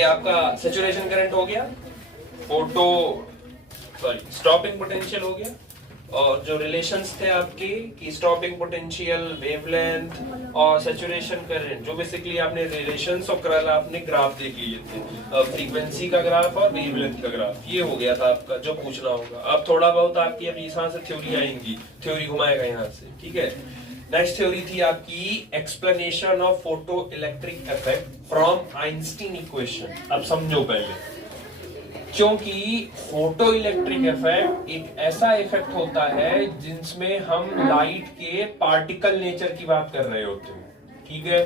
ये आपका saturation current हो गया, स्टॉपिंग पोटेंशियल हो गया, और जो रिलेशंस थे आपके कि स्टॉपिंग पोटेंशियल, वेवलेंथ और सैचुरेशन करंट, जो बेसिकली आपने रिलेशंस और कल आपने ग्राफ देख लिए थे, फ्रीक्वेंसी का ग्राफ और वेवलेंथ का ग्राफ, ये हो गया था आपका जो पूछना होगा। अब थोड़ा बहुत आपकी अभी यहाँ से थ्योरी आएंगी, थ्योरी घुमाएगा यहाँ से, ठीक है। नेक्स्ट थ्योरी थी आपकी explanation of photo electric effect from Einstein equation. अब समझो पहले, क्योंकि फोटो इलेक्ट्रिक इफेक्ट एक ऐसा इफेक्ट होता है जिसमें हम लाइट के पार्टिकल नेचर की बात कर रहे होते हैं, ठीक है।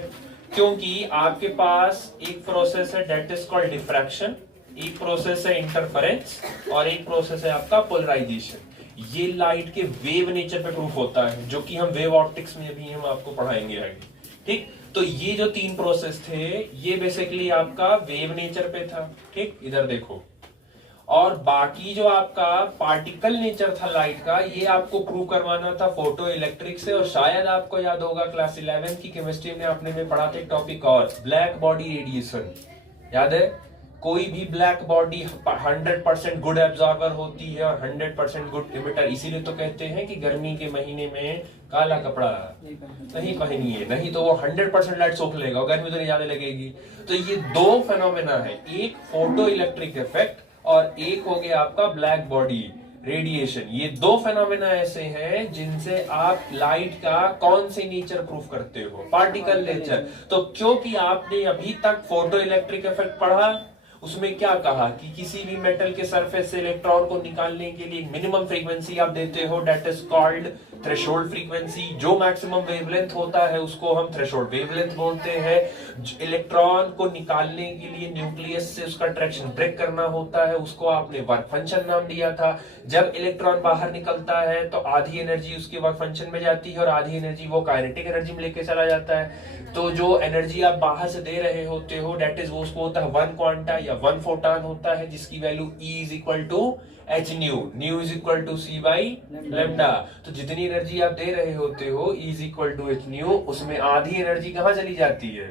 क्योंकि आपके पास एक प्रोसेस है डेट इज कॉल्ड डिफ्रैक्शन, एक प्रोसेस है इंटरफेरेंस, और एक प्रोसेस है आपका पोलराइजेशन। ये लाइट के वेव नेचर पे प्रूफ होता है, जो कि हम वेव ऑप्टिक्स में भी हम आपको पढ़ाएंगे आगे, ठीक। तो ये जो तीन प्रोसेस थे ये बेसिकली आपका वेव नेचर पे था, ठीक। इधर देखो, और बाकी जो आपका पार्टिकल नेचर था लाइट का, ये आपको प्रूव करवाना था फोटो इलेक्ट्रिक से। और शायद आपको याद होगा क्लास 11 की केमिस्ट्री में आपने में पढ़ा था टॉपिक और ब्लैक बॉडी रेडिएशन, याद है। कोई भी ब्लैक बॉडी 100% गुड एब्जॉर्बर होती है और 100% गुड इमिटर, इसीलिए तो कहते हैं कि गर्मी के महीने में काला कपड़ा नहीं पहनिए, नहीं तो वो 100% लाइट सोख लेगा और गर्मी तो नहीं ज्यादा लगेगी। तो ये दो फेनोमेना है, एक फोटो इलेक्ट्रिक इफेक्ट और एक हो गया आपका ब्लैक बॉडी रेडिएशन। ये दो फेनोमेना ऐसे हैं जिनसे आप लाइट का कौन से नेचर प्रूफ करते हो, पार्टिकल नेचर। तो क्योंकि आपने अभी तक फोटो इलेक्ट्रिक इफेक्ट पढ़ा, उसमें क्या कहा कि किसी भी मेटल के सरफेस से इलेक्ट्रॉन को निकालने के लिए मिनिमम फ्रीक्वेंसी आप देते हो, that is called threshold frequency. जो मैक्सिमम वेवलेंथ होता है उसको हम थ्रेशोल्ड वेवलेंथ बोलते हैं। इलेक्ट्रॉन को निकालने के लिए न्यूक्लियस से उसका अट्रैक्शन ब्रेक करना होता है, उसको आपने वर्क फंक्शन नाम दिया था। जब इलेक्ट्रॉन बाहर निकलता है तो आधी एनर्जी उसके वर्क फंक्शन में जाती है और आधी एनर्जी वो काइनेटिक एनर्जी में लेके चला जाता है। तो जो एनर्जी आप बाहर से दे रहे होते हो डेट इज वो उसको होता है 1 क्वांटा या 1 फोटॉन होता है, जिसकी value E is equal to H nu is equal to C by lambda. तो जितनी एनर्जी आप दे रहे होते हो E is equal to H nu, उसमें आधी एनर्जी कहाँ चली जाती है,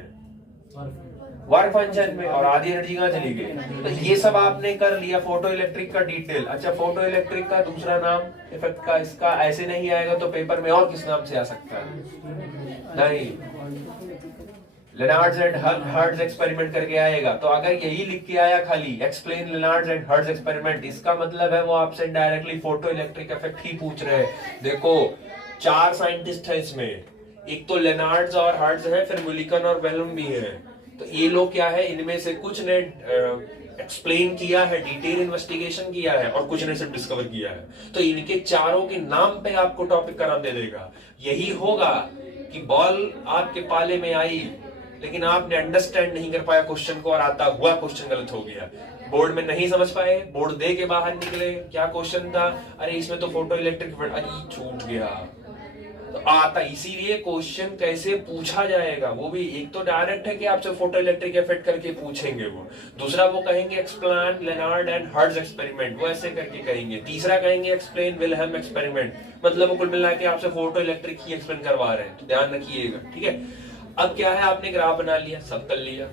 वर्क फंक्शन में, और आधी एनर्जी कहाँ चली गई। तो ये सब आपने कर लिया फोटो इलेक्ट्रिक का डिटेल। अच्छा, फोटो इलेक्ट्रिक का दूसरा नाम इफेक्ट का, इसका ऐसे नहीं आएगा तो पेपर में और किस नाम से आ सकता है, नहीं, लेनार्ड्स एंड हर्ट्ज एक्सपेरिमेंट करके आएगा। तो अगर यही लिख के आया खाली एक्सप्लेन लेनार्ड्स एंड हर्ट्ज एक्सपेरिमेंट, इसका मतलब है वो आपसे डायरेक्टली फोटो इलेक्ट्रिक इफेक्ट ही पूछ रहे हैं। देखो 4 साइंटिस्ट है इसमें, एक तो लेनार्ड्स और हर्ट्ज है, फिर मुलिकन और वेलम भी है। तो ये लोग क्या है, इनमें से कुछ ने एक्सप्लेन किया है, डिटेल इन्वेस्टिगेशन किया है, और कुछ ने सिर्फ डिस्कवर किया है। तो इनके चारों के नाम पे आपको टॉपिक करा दे देगा। यही होगा कि बॉल आपके पाले में आई लेकिन आपने अंडरस्टैंड नहीं कर पाया क्वेश्चन को, और आता हुआ क्वेश्चन गलत हो गया, बोर्ड में नहीं समझ पाए, बोर्ड दे के बाहर निकले, क्या क्वेश्चन था, अरे इसमें तो फोटो इलेक्ट्रिक, अरे छूट गया। तो आता इसीलिए क्वेश्चन कैसे पूछा जाएगा, वो भी एक तो डायरेक्ट है कि आपसे फोटो इलेक्ट्रिक इफेक्ट करके पूछेंगे वो, दूसरा वो कहेंगे explain Lenard and Hertz experiment, वो ऐसे करके कहेंगे, तीसरा कहेंगे एक्सप्लेन विल्हेम एक्सपेरिमेंट, मतलब वो कुल मिला के आपसे फोटो इलेक्ट्रिक ही एक्सप्लेन करवा रहे हैं, तो ध्यान रखिएगा, ठीक है। अब क्या है, आपने ग्राफ बना लिया, सब कर लिया,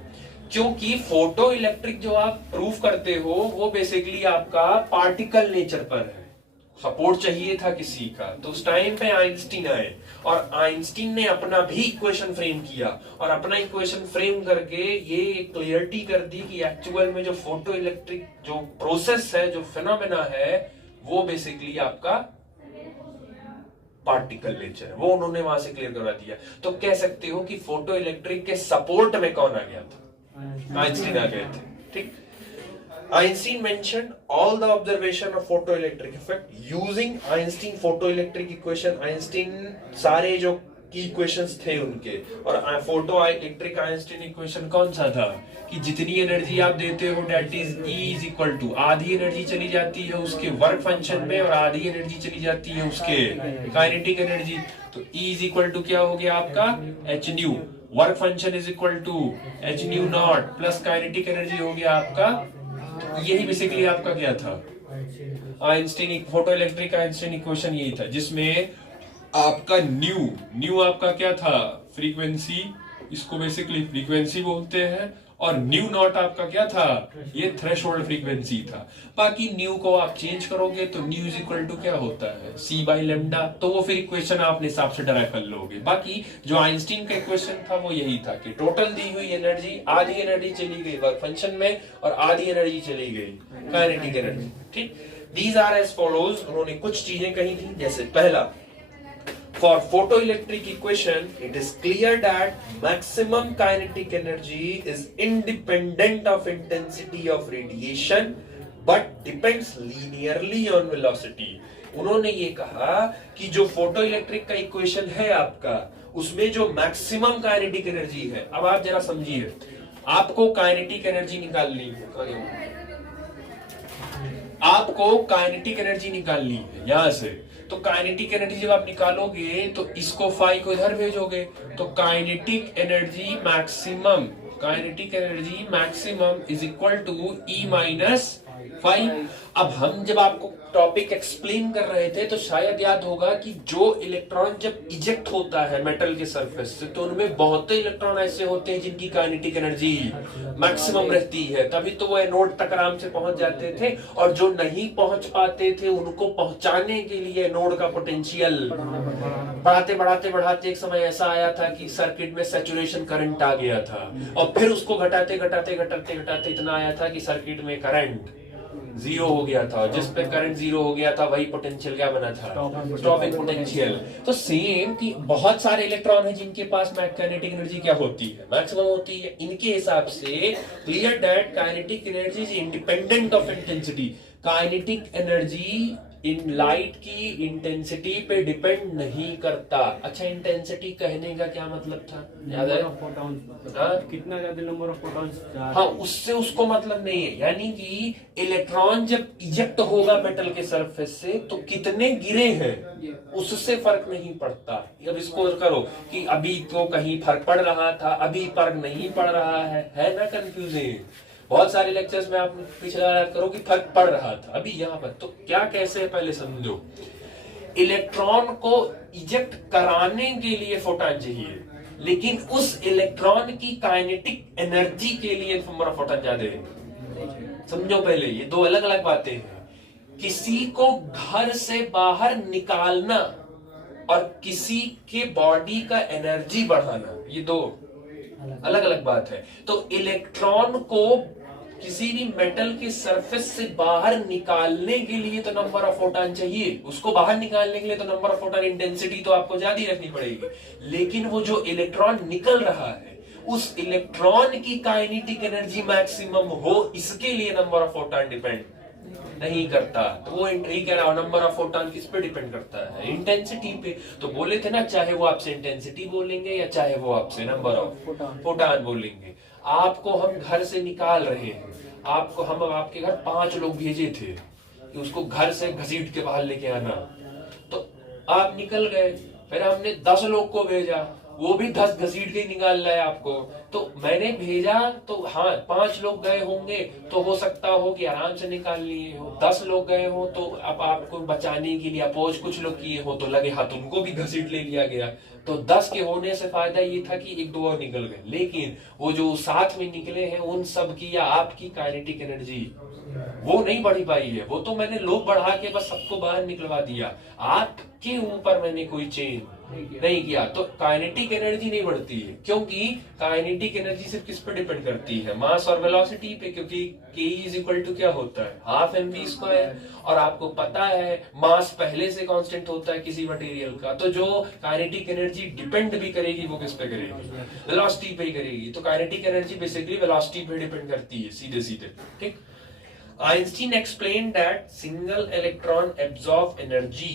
क्योंकि फोटो इलेक्ट्रिक जो आप प्रूफ करते हो वो बेसिकली आपका पार्टिकल नेचर पर है, सपोर्ट चाहिए था किसी का। तो उस टाइम पे आइंस्टीन आए और आइंस्टीन ने अपना भी इक्वेशन फ्रेम किया, और अपना इक्वेशन फ्रेम करके ये क्लियरिटी कर दी कि एक्चुअल में जो फोटो इलेक्ट्रिक जो प्रोसेस है, जो फिनोमेना है, वो बेसिकली आपका पार्टिकल नेचर है, वो उन्होंने वहां से क्लियर करवा दिया। तो कह सकते हो कि फोटो इलेक्ट्रिक के सपोर्ट में कौन आ गया था, आइंस्टीन आ गए थे, ठीक। Einstein mentioned all the observation of photoelectric effect using Einstein photoelectric equation। Einstein सारे जो की इक्वेशंस थे उनके, और फोटो इलेक्ट्रिक आइंस्टीन इक्वेशन कौन सा था कि जितनी एनर्जी आप देते हो that is E is equal to, आधी एनर्जी चली जाती है उसके वर्क फंक्शन में और आधी एनर्जी चली जाती है उसके काइनेटिक एनर्जी। तो E इज इक्वल टू क्या हो गया आपका H nu, work function is equal to H nu not plus kinetic energy हो गया आपका। यही बेसिकली आपका क्या था, Einstein photo electric Einstein equation यही था, जिसमें आपका न्यू आपका क्या था, फ्रीक्वेंसी, इसको बेसिकली फ्रीक्वेंसी बोलते हैं, और न्यू नॉट आपका क्या था, ये थ्रेशोल्ड फ्रीक्वेंसी था। बाकी न्यू को आप चेंज करोगे तो न्यू इज इक्वल टू क्या होता है, सी बाई लेमडा, तो वो फिर इक्वेशन आप अपने हिसाब से डराइव कर लोगे। बाकी जो आइंस्टीन का इक्वेशन था वो यही था कि टोटल दी हुई एनर्जी, आधी एनर्जी चली गई वर्क फंक्शन में और आधी एनर्जी चली गई काइनेटिक एनर्जी। ठीक, दीज आर एज फॉलोज। उन्होंने कुछ चीजें कही थी, जैसे पहला, for photoelectric equation it is clear that maximum kinetic energy is independent of intensity of radiation but depends linearly on velocity। उन्होंने ये कहा कि जो फोटो इलेक्ट्रिक का इक्वेशन है आपका, उसमें जो मैक्सिमम काइनेटिक एनर्जी है, अब आप जरा समझिए, आपको काइनेटिक एनर्जी निकालनी है, आपको काइनेटिक एनर्जी निकालनी है यहां से, तो काइनेटिक एनर्जी जब आप निकालोगे तो इसको फाई को इधर भेजोगे, तो kinetic energy maximum is equal to E minus five. अब हम जब आपको टॉपिक एक्सप्लेन कर रहे थे तो शायद याद होगा कि जो इलेक्ट्रॉन जब इजेक्ट होता है मेटल के सरफेस से, तो उनमें बहुत इलेक्ट्रॉन ऐसे होते हैं जिनकी काइनेटिक एनर्जी मैक्सिमम रहती है, तभी तो वो एनोड तक आराम से पहुंच जाते थे, और जो नहीं पहुंच पाते थे उनको पहुंचाने के लिए एनोड का पोटेंशियल बढ़ाते बढ़ाते बढ़ाते एक समय ऐसा आया था कि सर्किट में सैचुरेशन करंट आ गया था, और फिर उसको घटाते घटाते घटाते घटाते इतना आया था कि सर्किट में करंट जीरो हो गया था, जिस पे करंट जीरो हो गया था वही पोटेंशियल क्या बना था, स्टॉपिंग पोटेंशियल। तो सेम कि बहुत सारे इलेक्ट्रॉन हैं जिनके पास काइनेटिक एनर्जी क्या होती है, मैक्सिमम होती है। इनके हिसाब से clear that kinetic energy is independent of intensity. Kinetic energy in light की इंटेंसिटी पे डिपेंड नहीं करता। अच्छा, इंटेंसिटी कहने का क्या मतलब था, याद है? कितना ज्यादा नंबर ऑफ फोटॉन्स, हाँ, उससे उसको मतलब नहीं है, यानी कि इलेक्ट्रॉन जब इजेक्ट होगा मेटल के सरफेस से तो कितने गिरे हैं उससे फर्क नहीं पड़ता। अब इसको करो कि अभी तो कहीं फर्क पड़ रहा था, अभी फर्क नहीं पड़ रहा है ना कंफ्यूजिंग। बहुत सारे लेक्चर्स में आप पिछला याद करो कि फर्क पड़ रहा था, अभी यहाँ पर तो क्या कैसे है पहले समझो। इलेक्ट्रॉन को इजेक्ट कराने के लिए फोटॉन चाहिए, लेकिन उस इलेक्ट्रॉन की काइनेटिक एनर्जी के लिए नंबर ऑफ फोटॉन ज्यादा है। समझो पहले, ये दो अलग अलग बातें हैं। किसी को घर से बाहर निकालना और किसी के बॉडी का एनर्जी बढ़ाना, ये दो अलग अलग बात है। तो इलेक्ट्रॉन को किसी भी मेटल के सरफेस से बाहर निकालने के लिए तो नंबर ऑफ फोटॉन चाहिए, उसको बाहर निकालने के लिए तो नंबर ऑफ फोटॉन इंटेंसिटी तो आपको ज्यादा रखनी पड़ेगी, लेकिन वो जो इलेक्ट्रॉन निकल रहा है उस इलेक्ट्रॉन की काइनेटिक एनर्जी मैक्सिमम हो, इसके लिए नंबर ऑफ फोटॉन डिपेंड नहीं करता। तो वो कह रहा नंबर ऑफ फोटॉन किस पे डिपेंड करता है, इंटेंसिटी पे। तो बोले थे ना, चाहे वो आपसे इंटेंसिटी बोलेंगे या चाहे वो आपसे नंबर ऑफ फोटॉन बोलेंगे। आपको हम घर से निकाल रहे हैं, आपको हम आपके घर 5 लोग भेजे थे कि उसको घर से घसीट के बाहर लेके आना, तो आप निकल गए। फिर हमने 10 लोग को भेजा, वो भी 10 घसीट के निकाल रहा है आपको। तो मैंने भेजा तो हाँ 5 लोग गए होंगे तो हो सकता हो कि आराम से निकाल लिए हो, 10 लोग गए हो तो अब आपको बचाने के लिए अपोज कुछ लोग किए हो तो लगे हाथ उनको भी घसीट ले लिया गया। तो 10 के होने से फायदा ये था कि 1-2 और निकल गए, लेकिन वो जो साथ में निकले हैं उन सब की या आपकी काइनेटिक एनर्जी वो नहीं बढ़ी पाई है। वो तो मैंने लोग बढ़ा के बस सबको बाहर निकलवा दिया, आपके ऊपर मैंने कोई चेंज नहीं किया। तो काइनेटिक एनर्जी नहीं बढ़ती है, क्योंकि काइनेटिक एनर्जी सिर्फ किस पे डिपेंड करती है, मास और वेलोसिटी पे। क्योंकि K इज इक्वल टू क्या होता है, हाफ mv², और आपको पता है मास पहले से कांस्टेंट होता है किसी मटेरियल का। तो जो काइनेटिक एनर्जी डिपेंड भी करेगी वो किस पे करेगी, वेलोसिटी पे ही करेगी। तो काइनेटिक एनर्जी बेसिकली वेलोसिटी पे डिपेंड करती है सीधे सीधे। ठीक, Einstein explained that single electron absorb energy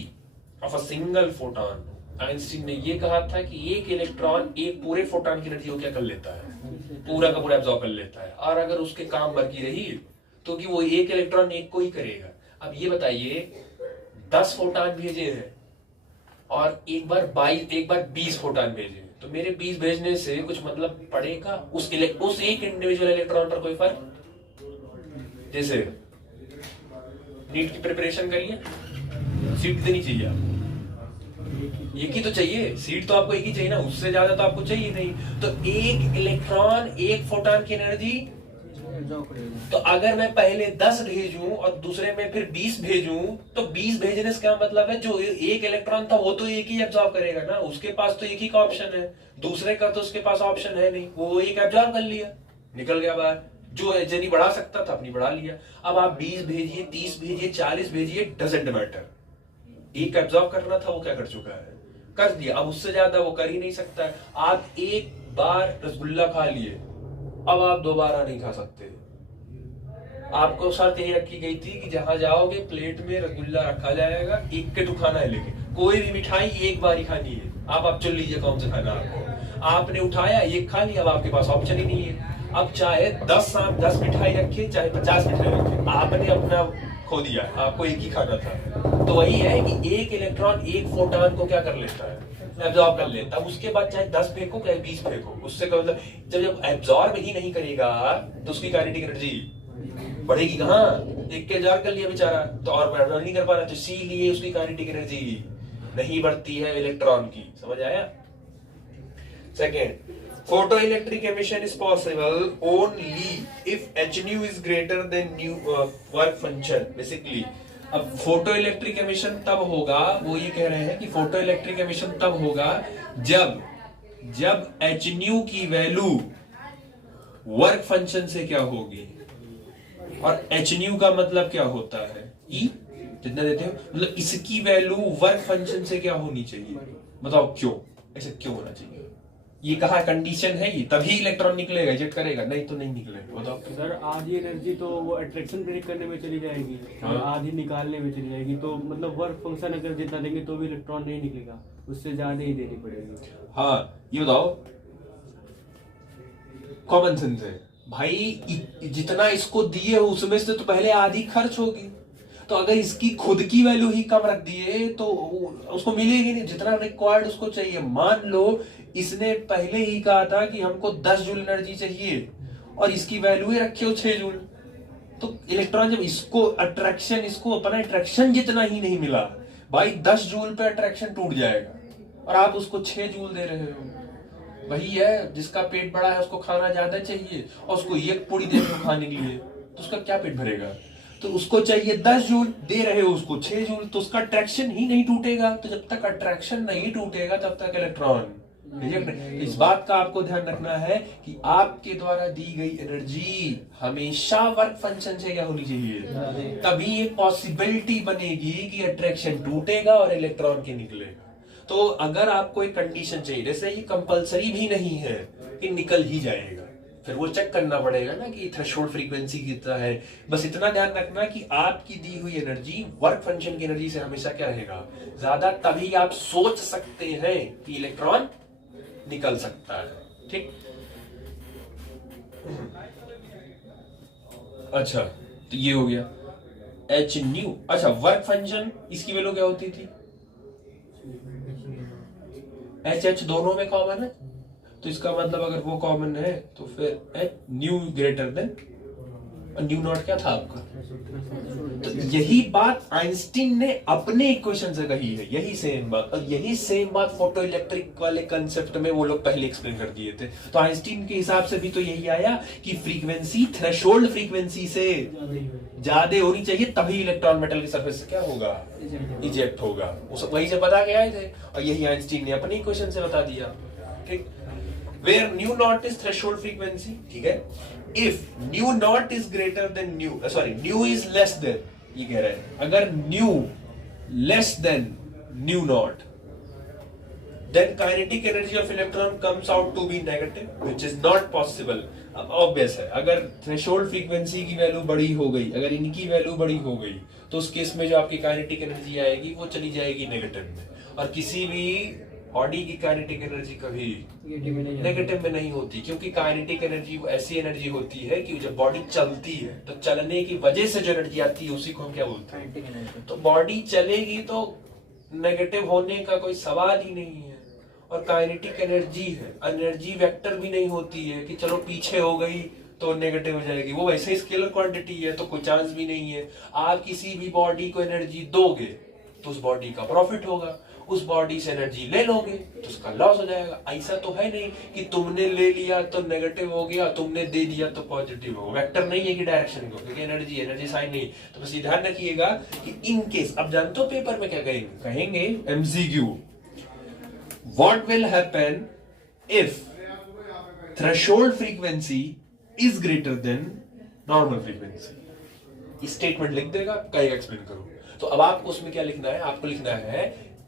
of a single photon। Einstein ने ये कहा था कि एक इलेक्ट्रॉन एक पूरे फोटॉन की एनर्जी को क्या कर लेता है, पूरा का पूरा एब्जॉर्ब कर लेता है। और अगर उसके काम भर की रही तो कि वो एक इलेक्ट्रॉन एक को ही करेगा। अब ये बताइए 10 फोटॉन भेजे हैं और एक बार 20 फोटॉन भेजे, तो मेरे 20 भेजने से कुछ मतलब पड़ेगा उस एक इंडिविजुअल इलेक्ट्रॉन पर कोई फर्क? जैसे नीट की प्रिपरेशन करिए, सीट देनी चाहिए आप, एक ही तो चाहिए, सीट तो आपको एक ही चाहिए ना, उससे ज्यादा तो आपको चाहिए नहीं। तो एक इलेक्ट्रॉन एक फोटॉन की एनर्जी, तो अगर मैं पहले 10 भेजूं और दूसरे में फिर 20 भेजूं, तो 20 भेजने से क्या मतलब है, जो एक इलेक्ट्रॉन था वो तो एक ही एब्जॉर्ब करेगा ना, उसके पास तो एक ही का ऑप्शन है, दूसरे का तो उसके पास ऑप्शन है नहीं, वो एक एब्जॉर्ब कर लिया, निकल गया बाहर। जो एनर्जी बढ़ा सकता था अपनी बढ़ा लिया। अब आप 20 भेजिए, 30 भेजिए, 40 भेजिए, डजंट मैटर, एक एब्जॉर्ब करना था वो क्या कर चुका है, कर दिया। अब उससे ज्यादा वो कर ही नहीं सकता है। आप एक बार रसगुल्ला खा लिए, अब आप दोबारा नहीं खा सकते। आपको शर्त यही रखी गई थी कि जहां जाओगे प्लेट में रसगुल्ला रखा जाएगा, एक के खाना है, लेकिन कोई भी मिठाई एक बार ही खानी है। आप चुन लीजिए कौन सा खाना आपको। आपने उठाया, एक खा लिया, अब आपके पास ऑप्शन ही नहीं है। अब चाहे 10 मिठाई रखे, चाहे 50 मिठाई रखे, आपने अपना खो दिया, आपको एक ही खाना था। तो वही है कि एक इलेक्ट्रॉन एक फोटॉन को क्या कर लेता है, एब्जॉर्ब कर लेता है। उसके बाद चाहे 10 फेंको चाहे 20 फेंको, उससे क्या मतलब, जब एब्जॉर्ब ही नहीं करेगा तो उसकी काइनेटिक एनर्जी बढ़ेगी कहाँ, एक के एब्जॉर्ब कर लिया बेचारा, तो और एब्जॉर्ब नहीं कर पा रहा, तो इसीलिए उसकी काइनेटिक एनर्जी नहीं बढ़ती है इलेक्ट्रॉन की। समझ आया? Second, photoelectric emission is possible only if h nu is greater than nu work function। Basically अब फोटो इलेक्ट्रिक एमिशन तब होगा, वो ये कह रहे हैं कि फोटो इलेक्ट्रिक एमिशन तब होगा जब एच न्यू की वैल्यू वर्क फंक्शन से क्या होगी। और एच न्यू का मतलब क्या होता है, ई जितना देते हो, मतलब इसकी वैल्यू वर्क फंक्शन से क्या होनी चाहिए। बताओ क्यों, ऐसे क्यों होना चाहिए? ये कहा कंडीशन है, ये तभी इलेक्ट्रॉन निकलेगा, इजेक्ट करेगा, नहीं तो नहीं निकलेगा। बताओ सर, आधी एनर्जी तो वो अट्रैक्शन प्रेडिक्ट करने में चली जाएगी और आधी निकालने में चली जाएगी, तो मतलब वर्क फंक्शन अगर जितना देंगे तो भी इलेक्ट्रॉन नहीं निकलेगा, उससे ज्यादा ही देनी पड़ेगी। हाँ, ये बताओ, कॉमन सेंस है भाई, जितना इसको दिए हो उसमें से तो पहले आधी खर्च होगी, तो अगर इसकी खुद की वैल्यू ही कम रख दिए तो उसको मिलेगी नहीं जितना रिक्वायर्ड उसको चाहिए। मान लो इसने पहले ही कहा था कि हमको 10 जूल एनर्जी चाहिए और इसकी वैल्यू ही रखे हो 6 जूल, तो इलेक्ट्रॉन जब इसको अट्रैक्शन, इसको अपना अट्रैक्शन जितना ही नहीं मिला भाई, 10 जूल पे अट्रैक्शन टूट जाएगा और आप उसको 6 जूल दे रहे हो। वही है, जिसका पेट बड़ा है उसको खाना ज्यादा चाहिए और उसको एक पूरी दे रहे हो खाने के लिए, तो उसका क्या पेट भरेगा। तो उसको चाहिए 10 जूल, दे रहे हो उसको 6 जूल, तो उसका अट्रैक्शन ही नहीं टूटेगा। तो जब तक अट्रैक्शन नहीं टूटेगा तब तक इलेक्ट्रॉन रिजेक्ट नहीं। इस बात का आपको ध्यान रखना है कि आपके द्वारा दी गई एनर्जी हमेशा वर्क फंक्शन से क्या होनी चाहिए, तभी एक पॉसिबिलिटी बनेगी कि अट्रैक्शन टूटेगा और इलेक्ट्रॉन के निकलेगा। तो अगर आपको एक कंडीशन चाहिए, जैसे ये कंपलसरी भी नहीं है कि निकल ही जाएगा, फिर वो चेक करना पड़ेगा ना कि थ्रेशोल्ड फ्रीक्वेंसी कितना है। बस इतना ध्यान रखना कि आपकी दी हुई एनर्जी वर्क फंक्शन की एनर्जी से हमेशा क्या रहेगा, ज्यादा, तभी आप सोच सकते हैं कि इलेक्ट्रॉन निकल सकता है। ठीक, अच्छा, तो ये हो गया एच न्यू। अच्छा, वर्क फंक्शन इसकी वैल्यू क्या होती थी, एच दोनों में कॉमन है, तो इसका मतलब अगर वो कॉमन है तो फिर H new greater than new not क्या था आपका। तो यही बात आइंस्टीन ने अपने इक्वेशन से कही है, यही सेम बात, और यही सेम बात फोटो इलेक्ट्रिक वाले कंसेप्ट में वो लोग पहले एक्सप्लेन कर दिए थे। तो आइंस्टीन के हिसाब से भी तो यही आया कि फ्रीक्वेंसी थ्रेशोल्ड फ्रीक्वेंसी से ज्यादा होनी चाहिए, तभी इलेक्ट्रॉन मेटल की सरफेस से क्या होगा, इजेक्ट होगा। वो सब वही से बता के आए थे और यही आइंस्टीन ने अपनी इक्वेशन से बता दिया। ठीक, where nu naught is threshold frequency, ठीक है, if nu naught is greater than nu is less than, ये कह रहे हैं अगर nu less than nu naught, then kinetic energy of electron comes out to be negative, which is not possible। अब obvious है, अगर थ्रेशोल्ड फ्रीक्वेंसी की value बड़ी हो गई, अगर इनकी वैल्यू बड़ी हो गई, तो उस केस में जो आपकी काइनेटिक एनर्जी आएगी वो चली जाएगी नेगेटिव में। और किसी भी बॉडी की काइनेटिक एनर्जी कभी नेगेटिव में नहीं होती, क्योंकि काइनेटिक एनर्जी वो ऐसी एनर्जी होती है कि जब बॉडी चलती है तो चलने की वजह से जो एनर्जी आती है उसी को हम क्या बोलते हैं। तो बॉडी चलेगी तो नेगेटिव होने का कोई सवाल ही नहीं है। और काइनेटिक एनर्जी है, एनर्जी वेक्टर भी नहीं होती है कि चलो पीछे हो गई तो नेगेटिव हो जाएगी, वो वैसे ही स्केलर क्वांटिटी है, तो कोई चांस भी नहीं है। आप किसी भी बॉडी को एनर्जी दोगे तो उस बॉडी का प्रॉफिट होगा, उस बॉडी से एनर्जी ले लोगे तो उसका लॉस हो जाएगा। ऐसा तो है नहीं कि तुमने ले लिया तो नेगेटिव हो गया, तुमने दे दिया तो पॉजिटिव हो। वेक्टर नहीं है कि डायरेक्शन को, क्योंकि एनर्जी साइन नहीं। तो बस ये ध्यान रखिएगा कि इन केस, अब जानते हो पेपर में क्या कहेंगे MCQ, what will happen if threshold frequency is greater then normal frequency. Statement लिख देगा, कहेगा एक्सप्लेन करो। तो अब आपको उसमें क्या लिखना है, आपको लिखना है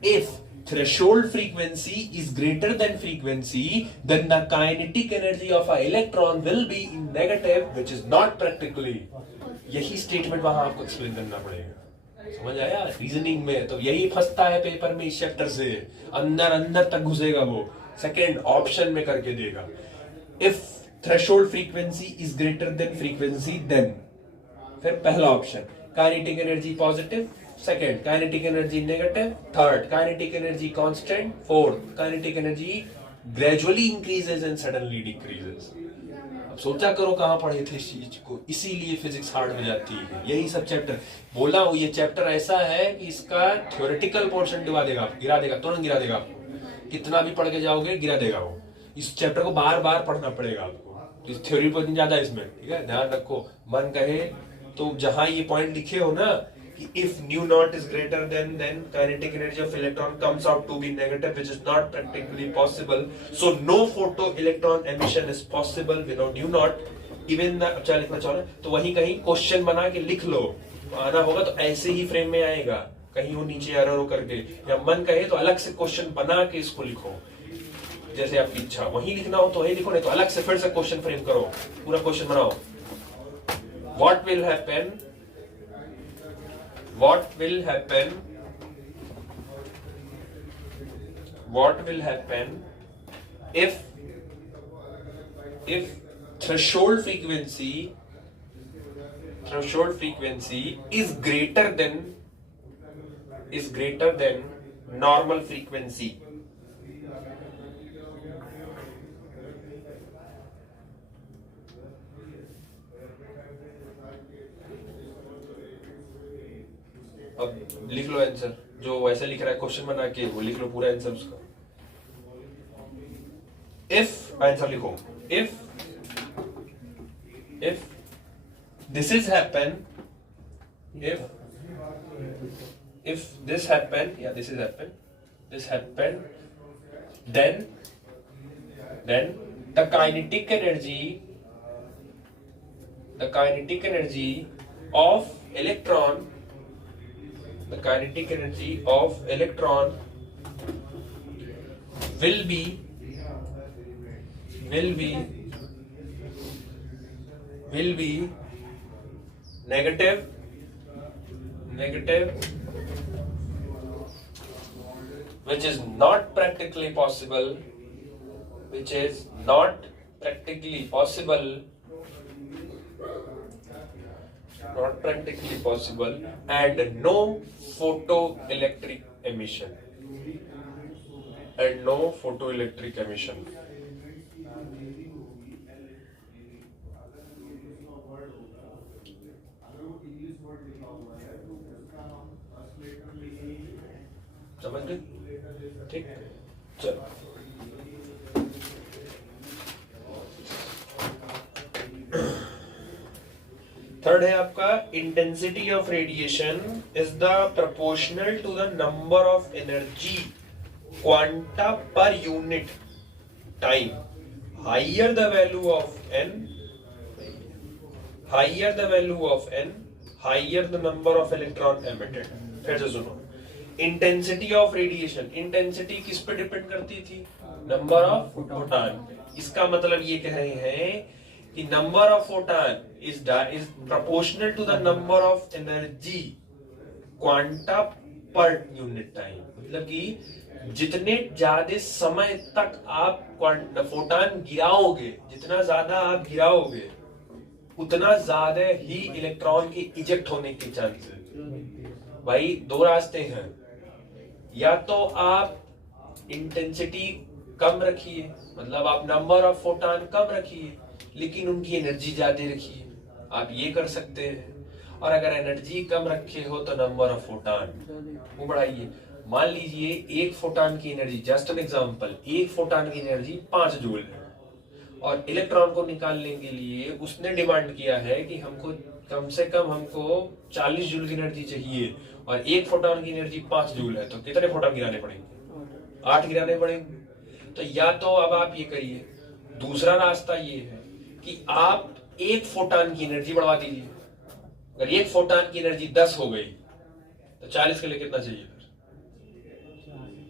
if threshold frequency is greater than frequency then the kinetic energy of an electron will be in negative which is not practically। यही स्टेटमेंट वहां आपको एक्सप्लेन करना पड़ेगा। समझ आया रीजनिंग में? तो यही फंसता है पेपर में इस चैप्टर से, अंदर तक घुसेगा वो, सेकेंड ऑप्शन में करके देगा। If threshold frequency is greater than frequency then, फिर पहला option kinetic energy positive, second kinetic energy negative, third kinetic energy constant, fourth kinetic energy gradually increases and suddenly decreases. अब सोचा करो कहां पढ़े थे इस चीज को, इसीलिए फिजिक्स हार्ड हो जाती है। यही सब चैप्टर बोला हूं, ये चैप्टर ऐसा है कि इसका थ्योरेटिकल पोर्शन गिरा देगा, तुरंत गिरा देगा आपको। कितना भी पढ़ के जाओगे गिरा देगा वो। इस चैप्टर को बार बार पढ़ना पड़ेगा आपको, इस थ्योरी पर ज्यादा इसमें, ठीक है? ध्यान रखो, मन कहे तो जहां ये पॉइंट लिखे हो ना कि if nu naught is greater than, then kinetic energy of electron comes out to be negative, which is not practically possible. So no photoelectron emission is possible without nu naught. Even the, अच्छा लिखना चाहो ना तो वही कहीं question बना के लिख लो, आना होगा तो ऐसे ही फ्रेम में आएगा, कहीं वो नीचे एरर करके, या मन कहे तो अलग से क्वेश्चन बना के इसको लिखो, जैसे आपकी इच्छा। वही लिखना हो तो वही लिखो, नहीं तो अलग से फिर से क्वेश्चन फ्रेम करो, पूरा क्वेश्चन बनाओ। What will happen? What will happen? What will happen if threshold frequency is greater than normal frequency? अब लिख लो आंसर, जो वैसे लिख रहा है क्वेश्चन बना के वो लिख लो पूरा आंसर उसका। इफ आंसर लिखो, if this is happen, if this happen, yeah, this happen, then the kinetic energy of electron will be negative, which is not practically possible, and no photoelectric emission. समझ गए? ठीक, चलो। Third है आपका intensity of radiation is the proportional to the number of energy quanta per unit time. Higher the value of n, higher the number of electron emitted. फिर से सुनो, intensity of radiation, intensity किस पे depend करती थी? Number of photon. इसका मतलब ये कह रहे हैं कि number of photon is proportional to the number of energy quanta per unit time. मतलब कि जितने ज्यादा समय तक आप फोटॉन गिराओगे, जितना ज्यादा आप गिराओगे उतना ज्यादा ही इलेक्ट्रॉन के इजेक्ट होने के चांसेस। भाई दो रास्ते हैं, या तो आप इंटेंसिटी कम रखिए, मतलब आप नंबर ऑफ फोटॉन कम रखिए लेकिन उनकी एनर्जी ज्यादा रखिए, आप ये कर सकते हैं। और अगर एनर्जी कम रखे हो तो नंबर ऑफ फोटॉन वो बढ़ाइए। मान लीजिए एक फोटॉन की एनर्जी, जस्ट एन एग्जांपल, एक फोटॉन की एनर्जी 5 जूल है और इलेक्ट्रॉन को निकालने के लिए उसने डिमांड किया है कि हमको कम से कम हमको 40 जूल की एनर्जी चाहिए और एक फोटॉन की एनर्जी 5 जूल है, तो कितने फोटॉन गिराने पड़ेंगे? 8 गिराने पड़ेंगे। तो या तो अब आप ये करिए, दूसरा रास्ता ये है कि आप एक फोटॉन की एनर्जी बढ़वा दीजिए। अगर एक फोटॉन की एनर्जी 10 हो गई तो 40 के लिए कितना चाहिए? फिर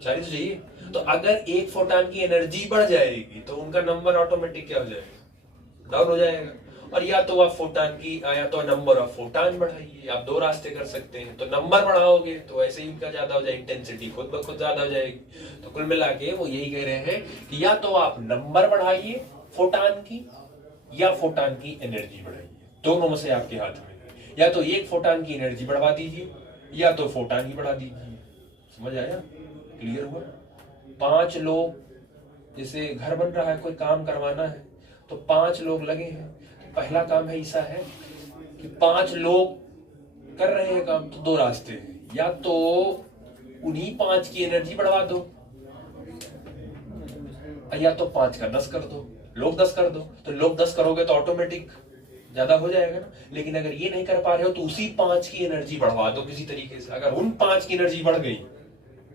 40 चाहिए। तो अगर एक फोटॉन की एनर्जी बढ़ जाएगी तो उनका नंबर ऑटोमेटिक क्या हो जाएगा? डाउन हो जाएगा। और या तो आप फोटॉन की या तो नंबर ऑफ फोटॉन बढ़ाइए। आप दो रास्ते कर सकते हैं। तो नंबर बढ़ाओगे तो ऐसे ही उनका ज्यादा हो जाए, इंटेंसिटी खुद ब खुद ज्यादा हो जाएगी। तो कुल मिला के वो यही कह रहे हैं कि या तो आप नंबर बढ़ाइए फोटॉन की या फोटॉन की एनर्जी बढ़ाइए, दोनों में से आपके हाथ में। या तो एक फोटॉन की एनर्जी बढ़वा दीजिए या तो फोटॉन ही बढ़ा दीजिए। समझ आया? क्लियर हुआ? 5 लोग, जैसे घर बन रहा है, कोई काम करवाना है तो 5 लोग लगे हैं। तो पहला काम है ऐसा है कि 5 लोग कर रहे हैं काम, तो 2 रास्ते हैं। या तो उन्हीं 5 की एनर्जी बढ़वा दो या तो 5 का 10 कर दो, लोग 10 कर दो। तो लोग 10 करोगे तो ऑटोमेटिक ज्यादा हो जाएगा ना। लेकिन अगर ये नहीं कर पा रहे हो तो उसी 5 की एनर्जी बढ़वा दो किसी तरीके से। अगर उन 5 की एनर्जी बढ़ गई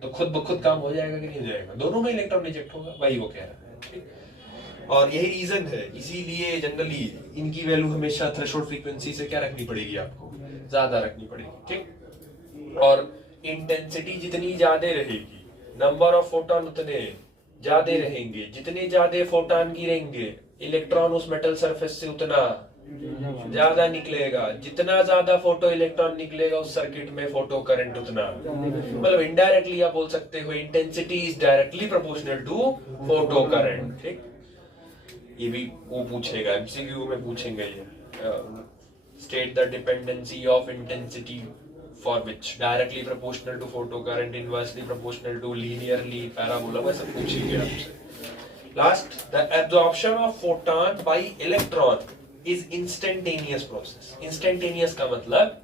तो खुद ब खुद काम हो जाएगा कि नहीं हो जाएगा? दोनों में इलेक्ट्रॉन रिजेक्ट होगा, वही वो कह रहा है। ठीक, और यही रीजन है, इसीलिए जनरली इनकी वैल्यू हमेशा थ्रेशोल्ड फ्रीक्वेंसी से क्या रखनी पड़ेगी? आपको ज्यादा रखनी पड़ेगी। ठीक, और इंटेंसिटी जितनी ज्यादा रहेगी, नंबर ऑफ फोटॉन उतने ज्यादा रहेंगे। जितने ज्यादा फोटॉन गिरेंगे, इलेक्ट्रॉन उस मेटल सरफेस से उतना ज्यादा निकलेगा। जितना ज्यादा फोटो इलेक्ट्रॉन निकलेगा उस सर्किट में फोटो करंट उतना, मतलब इनडायरेक्टली आप बोल सकते हो intensity is directly proportional to photo current. ठीक, ये भी वो पूछेगा, एमसीक्यू में पूछेंगे ये। State the dependency of intensity for which directly proportional to photo current, inversely proportional to linearly parabola, वैसे पूछेंगे आपसे। Last, the absorption of photon by electron is instantaneous process. Instantaneous का मतलब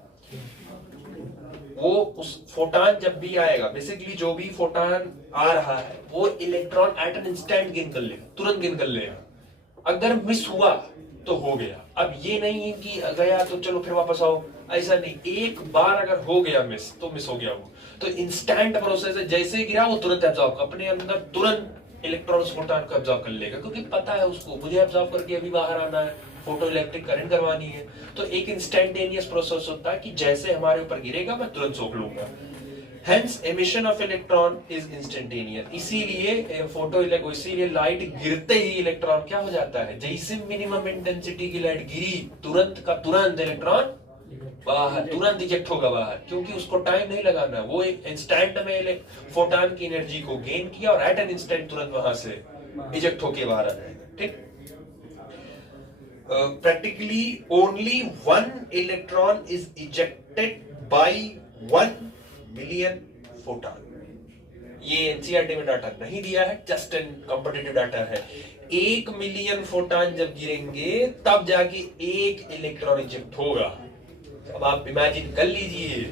वो उस फोटॉन जब भी आएगा, बेसिकली जो भी फोटॉन आ रहा है वो electron at an instant gain कर लेगा, तुरंत गेन कर लेगा। अगर मिस हुआ तो हो गया। अब ये नहीं है कि गया तो चलो फिर वापस आओ, ऐसा नहीं। एक बार अगर हो गया मिस तो मिस हो गया वो। तो इंस्टेंट प्रोसेस है, जैसे गिरा वो तुरंत एब्जॉर्ब अपने अंदर, तुरंत इलेक्ट्रॉन उस फोटॉन को एब्जॉर्ब कर लेगा, क्योंकि पता है उसको मुझे एब्जॉर्ब करके अभी बाहर आना है, फोटो इलेक्ट्रिक करंट करवानी है। तो एक इंस्टेंटेनियस प्रोसेस होता है कि जैसे हमारे ऊपर गिरेगा मैं तुरंत सोख लूंगा। Hence emission of electron is instantaneous. इसीलिए फोटो इसीलिए लाइट गिरते ही इलेक्ट्रॉन क्या हो जाता है, जैसे मिनिमम इंटेंसिटी की लाइट गिरी तुरंत का तुरंत इलेक्ट्रॉन बाहर, तुरंत इजेक्ट होगा बाहर, क्योंकि उसको टाइम नहीं लगाना। वो एक इंस्टेंट में फोटॉन की एनर्जी को गेन किया और एट एन इंस्टेंट तुरंत वहां से इजेक्ट होके बाहर आ जाएगा। ठीक, practically only one electron is ejected by 1 million photon। ये एनसीईआरटी में डाटा नहीं दिया है, जस्ट एन कॉम्पिटिटिव डाटा है। 1 मिलियन फोटॉन जब गिरेंगे तब जाके 1 इलेक्ट्रॉन इजेक्ट होगा। अब आप इमेजिन कर लीजिए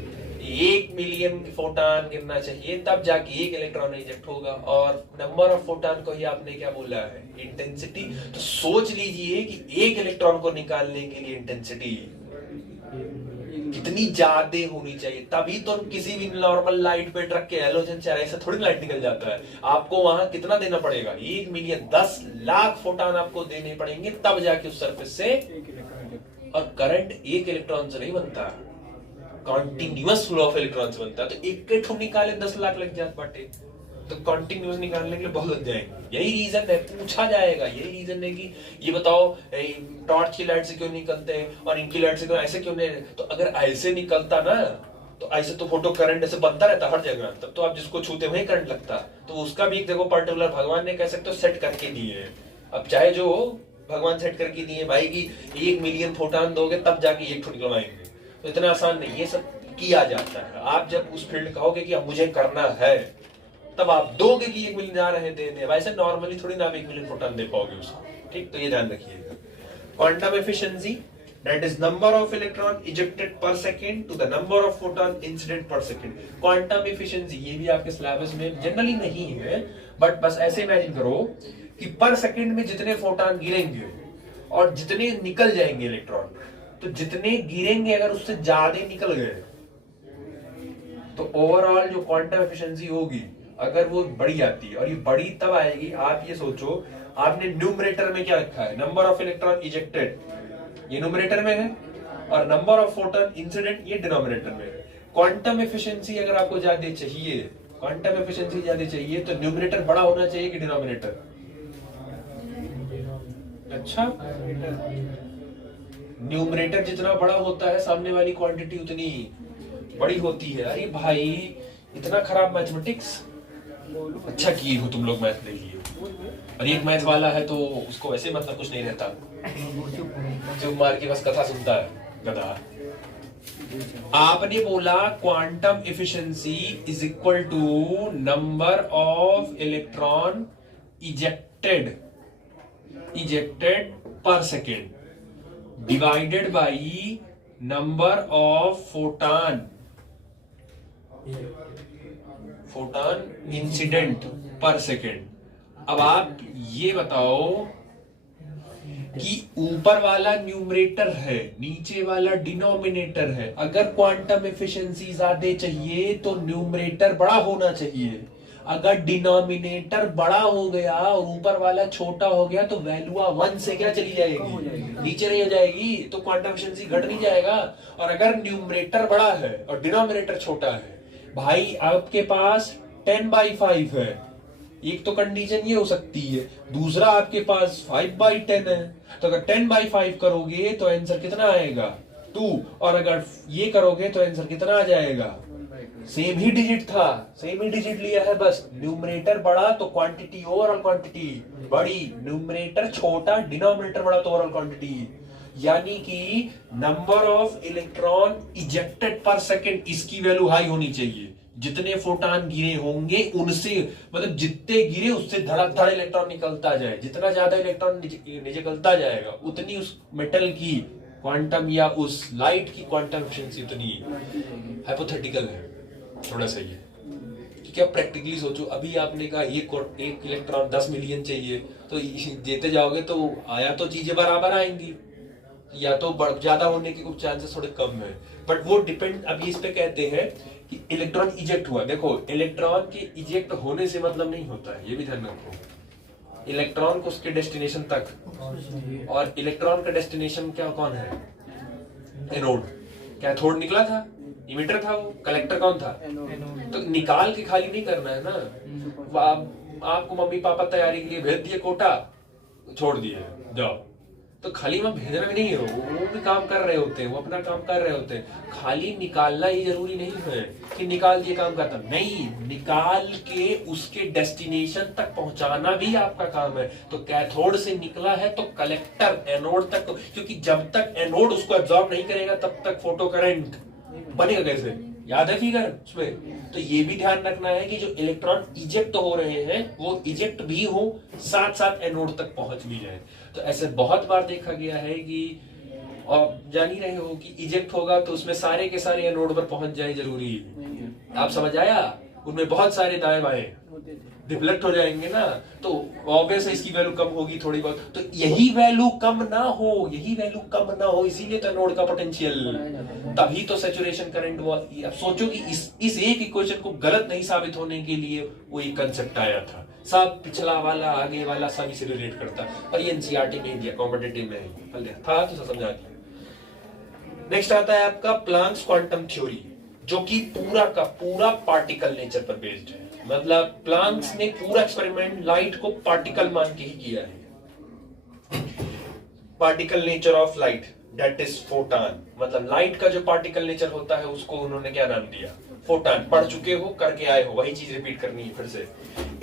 1 मिलियन फोटॉन गिरना चाहिए तब जाके 1 इलेक्ट्रॉन इजेक्ट होगा। और नंबर ऑफ फोटॉन को ही आपने क्या बोला है, इंटेंसिटी। तो सोच लीजिए कि 1 इलेक्ट्रॉन को निकालने के लिए इंटेंसिटी कितनी ज्यादा होनी चाहिए, तभी तो किसी भी नॉर्मल लाइट पे रख के हैलोजन से ऐसा थोड़ी लाइट निकल जाता है। आपको वहां कितना देना पड़ेगा, 1 मिलियन 10 लाख फोटॉन आपको देने पड़ेंगे तब जाके उस सरफेस से। और करंट 1 इलेक्ट्रॉन से नहीं बनता, कॉन्टिन्यूअस फ्लो ऑफ इलेक्ट्रॉन से बनता है। तो एक ठो निकाले 10 लाख लग जाते बाटे, तो कॉन्टिन्यूअस निकालने के लिए बहुत लग जाएंगे। यही रीजन है, पूछा जाएगा। यही रीजन है कि ये बताओ टॉर्च की लाइट से क्यों निकलते हैं और इनकी लाइट से क्यों, ऐसे क्यों नहीं। तो अगर ऐसे निकलता ना तो ऐसे तो फोटो करंट ऐसे बनता रहता हर जगह, तब तो आप जिसको छूते वही करंट लगता। तो उसका भी एक देखो पर्टिकुलर भगवान ने कह सकते हो सेट करके दिए है। अब चाहे जो भगवान सेट करके दिए भाई की 1 मिलियन फोटॉन दोगे तब जाके एक ठो निकलवाएंगे, तो इतना आसान नहीं। ये सब किया जाता है। आप जब उस फील्ड कहोगे कि अब मुझे करना है तब आप दोगे कि 1 मिलियन आ रहे देने, वैसे नॉर्मली थोड़ी ना आप 1 मिलियन फोटॉन दे पाओगे उसको। ठीक, तो ये ध्यान रखिएगा। Quantum efficiency that is number of electron ejected per second to the number of photon incident per second. Quantum efficiency ये भी आपके सिलेबस में जनरली नहीं है, बट बस ऐसे इमेजिन करो कि पर सेकंड में जितने फोटॉन गिरेंगे और जितने निकल जाएंगे इलेक्ट्रॉन, तो जितने गिरेंगे अगर उससे ज्यादा निकल गए तो ओवरऑल जो क्वांटम एफिशिएंसी होगी अगर वो बढ़ी आती है, और ये बढ़ी तब आएगी, आप ये सोचो आपने न्यूमरेटर में क्या रखा है, नंबर ऑफ इलेक्ट्रॉन इजेक्टेड ये न्यूमरेटर में है और नंबर ऑफ फोटॉन इंसिडेंट ये डिनोमिनेटर में है। क्वांटम एफिशिएंसी अगर आपको ज्यादा चाहिए, क्वांटम एफिशिएंसी ज्यादा चाहिए तो न्यूमरेटर बड़ा होना चाहिए कि डिनोमिनेटर? अच्छा, न्यूमरेटर जितना बड़ा होता है सामने वाली क्वांटिटी उतनी बड़ी होती है। अरे भाई इतना खराब मैथमेटिक्स, अच्छा किए हो तुम लोग मैथ ले लिए। और एक मैथ वाला है तो उसको वैसे मतलब कुछ नहीं रहता, जो मार के बस कथा सुनता है गधा। आपने बोला quantum efficiency is equal to number of electron ejected per second divided by number of photon incident per second. अब आप ये बताओ कि ऊपर वाला न्यूमरेटर है, नीचे वाला डिनोमिनेटर है। अगर क्वांटम एफिशिएंसी ज्यादा चाहिए तो न्यूमरेटर बड़ा होना चाहिए। अगर डिनोमिनेटर बड़ा हो गया और ऊपर वाला छोटा हो गया तो वैल्यू 1 से क्या चली जाएगी, नीचे नहीं हो जाएगी, तो क्वांटम एफिशिएंसी घट नहीं जाएगा। और अगर न्यूमरेटर बड़ा है और डिनोमिनेटर छोटा है, भाई आपके पास 10/5 है, एक तो कंडीशन ये हो सकती है, दूसरा आपके पास 5/10 है। तो अगर 10/5 करोगे तो आंसर कितना आएगा 2, और अगर ये करोगे तो आंसर कितना आ जाएगा, सेम ही डिजिट था, सेम ही डिजिट लिया है, बस न्यूमरेटर बड़ा तो क्वांटिटी, ओवरऑल क्वांटिटी बड़ी, न्यूमरेटर छोटा डिनोमिनेटर बड़ा तो ओवरऑल क्वांटिटी। यानी कि number of electron ejected per second इसकी वैल्यू हाई होनी चाहिए। जितने फोटॉन गिरे होंगे उनसे, मतलब जितने गिरे उससे धड़क धड़ इलेक्ट्रॉन निकलता जाए, जितना ज्यादा इलेक्ट्रॉन निकलता जाएगा उतनी उस मेटल की क्वांटम या उस लाइट की क्वांटम एफिशिएंसी उतनी। हाइपोथेटिकल है थोड़ा सा ये, क्योंकि आप प्रैक्टिकली सोचो, अभी आपने कहा एक इलेक्ट्रॉन 10 मिलियन चाहिए, तो देते जाओगे तो आया तो चीजें बराबर आएंगी, या तो ज्यादा होने के कुछ चांसेस थोड़े कम है, बट वो डिपेंड। अभी इस पे कहते हैं कि इलेक्ट्रॉन इजेक्ट हुआ, देखो इलेक्ट्रॉन के इजेक्ट होने से मतलब नहीं होता है, ये भी ध्यान रखो। इलेक्ट्रॉन को उसके डेस्टिनेशन तक, और इलेक्ट्रॉन का डेस्टिनेशन क्या कौन है, एनोड। क्या थोड़ निकला था, इमिटर था, वो कलेक्टर कौन था, तो निकाल के खाली नहीं करना है ना। आपको मम्मी पापा तैयारी के लिए भेज दिए कोटा, छोड़ दिए जाओ, तो खाली वहां भेजना भी नहीं है, वो भी काम कर रहे होते हैं, वो अपना काम कर रहे होते हैं। खाली निकालना ही जरूरी नहीं है कि निकाल दिए काम करता नहीं, निकाल के उसके डेस्टिनेशन तक पहुंचाना भी आपका काम है। तो कैथोड से निकला है तो कलेक्टर एनोड तक, क्योंकि जब तक एनोड उसको एब्जॉर्ब नहीं करेगा तब तक फोटो करंट बनेगा कैसे, याद है फिगर उसमें। तो ये भी ध्यान रखना है कि जो इलेक्ट्रॉन इजेक्ट हो रहे हैं वो इजेक्ट भी हो, साथ साथ एनोड तक पहुंच भी जाए। तो ऐसे बहुत बार देखा गया है कि, और जान ही रहे हो कि इजेक्ट होगा तो उसमें सारे के सारे एनोड पर पहुंच जाए जरूरी, आप समझ आया, उनमें बहुत सारे दाएं बाएं डिफ्लेक्ट हो जाएंगे ना, तो ऑब्वियस है इसकी वैल्यू कम होगी थोड़ी बहुत। तो यही वैल्यू कम ना हो, यही वैल्यू कम ना हो, इसीलिए तो नोड का पोटेंशियल, तभी तो सैचुरेशन करंट। अब सोचो कि इस एक इक्वेशन को गलत नहीं साबित होने के लिए वो एक कंसेप्ट आया था। सब पिछला वाला आगे वाला सभी से रिलेट करता, और ये एनसीईआरटी में दिया, कॉम्पिटिटिव में था तो समझा दिया। नेक्स्ट आता है आपका प्लांक्स क्वांटम थ्योरी, जो कि पूरा का पूरा पार्टिकल नेचर पर बेस्ड है। मतलब प्लांक्स ने पूरा एक्सपेरिमेंट लाइट को पार्टिकल मान के ही किया है। Particle nature of light that is photon, मतलब लाइट का जो पार्टिकल नेचर होता है उसको उन्होंने क्या नाम दिया, फोटॉन। पढ़ चुके हो, करके आए हो, वही चीज रिपीट करनी है फिर से।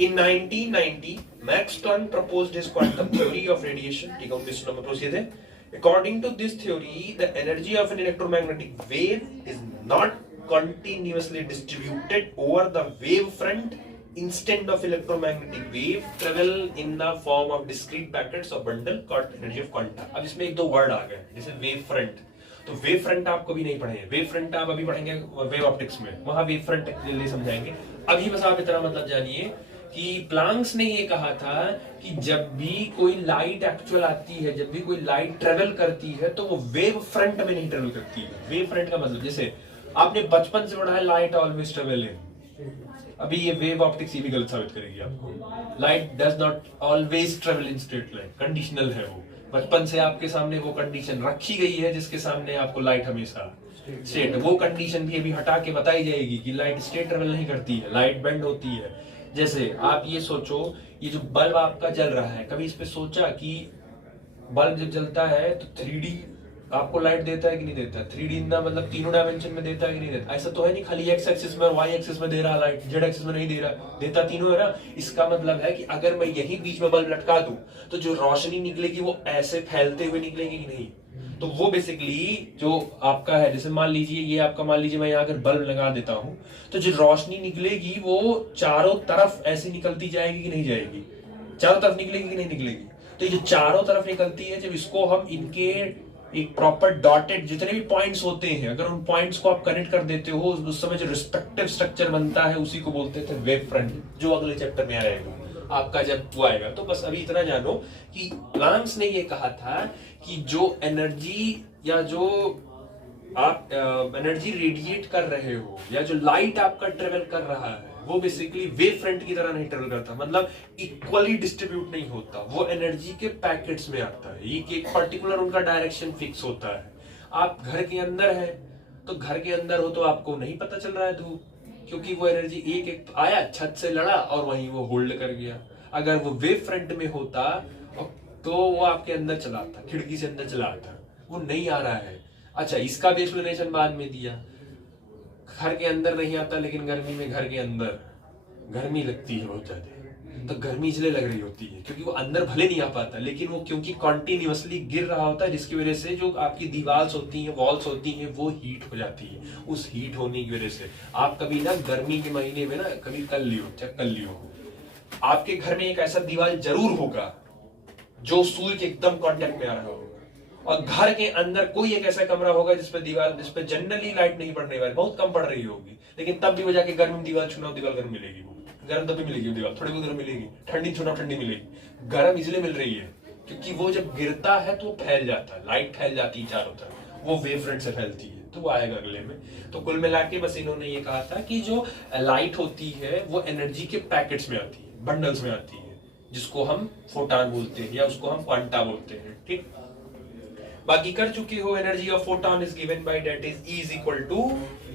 In 1990 Max Planck proposed his quantum theory of radiation। ठीक है, 19 नंबर प्रोसीड है। According to this theory, the energy of an electromagnetic wave is not continuously distributed over the wave front instant of electromagnetic wave travel in the form of discrete packets or bundle called energy of quanta। अब इसमें एक दो word आ गए जैसे wave front, तो wave front आप कभी नहीं पढ़े, वेव फ्रंट आप अभी पढ़ेंगे वेव ऑप्टिक्स में, वहां वेव फ्रंट जल्दी समझाएंगे। अभी बस आप इतना मतलब जानिए कि प्लांक्स ने ये कहा था कि जब भी कोई लाइट एक्चुअल आती है, जब भी कोई लाइट ट्रेवल करती है तो वो वेव फ्रंट में नहीं ट्रेवल करती है। वेव फ्रंट का मतलब जैसे आपने बचपन से पढ़ा है लाइट ऑलवेज ट्रेवल इन, अभी ये वेव ऑप्टिक्स ये भी गलत साबित करेगी आपको। Light does not always travel in straight line, conditional है वो। बचपन से आपके सामने वो कंडीशन रखी गई है जिसके सामने आपको लाइट हमेशा स्ट्रेट, वो कंडीशन भी अभी हटा के बताई जाएगी कि लाइट स्ट्रेट ट्रेवल नहीं करती है, लाइट बेंड होती है। जैसे आप ये सोचो, ये जो बल्ब आपका जल रहा है, कभी इस पे सोचा कि बल्ब जब जलता है तो 3D आपको लाइट देता है कि नहीं देता? 3D ना मतलब तीनों डायमेंशन में देता है कि नहीं देता? ऐसा तो है नहीं खाली एक्स एक्सिस में और वाई एक्सिस में दे रहा लाइट, जेड एक्सिस में नहीं दे रहा, देता तीनों है ना। इसका मतलब है कि अगर मैं यही बीच में बल्ब लटका दूं तो जो रोशनी निकलेगी वो ऐसे फैलते हुए निकलेगी कि नहीं? तो वो बेसिकली जो आपका है, जैसे मान लीजिए ये आपका, मान लीजिए मैं यहाँ अगर बल्ब लगा देता हूँ तो जो रोशनी निकलेगी वो चारों तरफ ऐसे निकलती जाएगी कि नहीं जाएगी? चारों तरफ निकलेगी कि नहीं निकलेगी? तो ये जो चारों तरफ निकलती है, जब इसको हम इनके एक प्रॉपर डॉटेड जितने भी पॉइंट्स होते हैं, अगर उन पॉइंट्स को आप कनेक्ट कर देते हो उस समय जो रिस्पेक्टिव स्ट्रक्चर बनता है उसी को बोलते थे वेव फ्रंट, जो अगले चैप्टर में आएगा आपका जब वो आएगा। तो बस अभी इतना जानो कि प्लांक्स ने ये कहा था कि जो एनर्जी या जो आप एनर्जी रेडिएट कर रहे हो या जो लाइट आपका ट्रेवल कर रहा है वो बेसिकली वेव फ्रंट की तरह नहीं ट्रेवल करता, मतलब इक्वली डिस्ट्रीब्यूट नहीं होता, वो एनर्जी के पैकेट्स में आता है। ये एक पर्टिकुलर उनका डायरेक्शन फिक्स होता है। आप घर के अंदर है तो घर के अंदर हो तो आपको नहीं पता चल रहा है धूप, क्योंकि वो एनर्जी एक आया, छत से लड़ा और वहीं वो होल्ड कर गया। अगर वो वेव फ्रंट में होता तो वो आपके अंदर चला आता, खिड़की से अंदर चला आता, वो नहीं आ रहा है। अच्छा, इसका भी एक्सप्लेनेशन बाद में दिया, घर के अंदर नहीं आता लेकिन गर्मी में घर के अंदर गर्मी लगती है बहुत ज्यादा, तो गर्मी इसलिए लग रही होती है क्योंकि वो अंदर भले नहीं आ पाता, लेकिन वो क्योंकि कॉन्टिन्यूअसली गिर रहा होता है, जिसकी वजह से जो आपकी दीवार्स होती हैं, वॉल्स होती हैं, वो हीट हो जाती है। उस हीट होने की वजह से आप कभी ना गर्मी के महीने में ना कभी चेक कर लियो, आपके घर में एक ऐसा दीवार जरूर होगा जो सूर्य के एकदम कांटेक्ट में आ रहा होगा, और घर के अंदर कोई एक ऐसा कमरा होगा जिसपे जनरली लाइट नहीं पड़ने वाली, बहुत कम पड़ रही होगी, लेकिन तब भी वो जाके गर्म दीवार छूना, दीवार गर्म मिलेगी, वो गर्म तब भी मिलेगी, दीवार थोड़ी बहुत गर्म मिलेगी, ठंडी छूना ठंडी मिलेगी। गर्म इसलिए मिल रही है क्योंकि वो जब गिरता है तो फैल जाता है, लाइट फैल जाती है चारों तरफ, वो वेव फ्रंट से फैलती है, तो वो आएगा अगले में। तो कुल मिला के बस इन्होंने ये कहा था कि जो लाइट होती है वो एनर्जी के पैकेट्स में आती है, बंडल्स में आती है, जिसको हम फोटान बोलते हैं या उसको हम क्वांटा बोलते हैं। ठीक, बाकी कर चुके हो। Energy of photon is given by that is E is equal to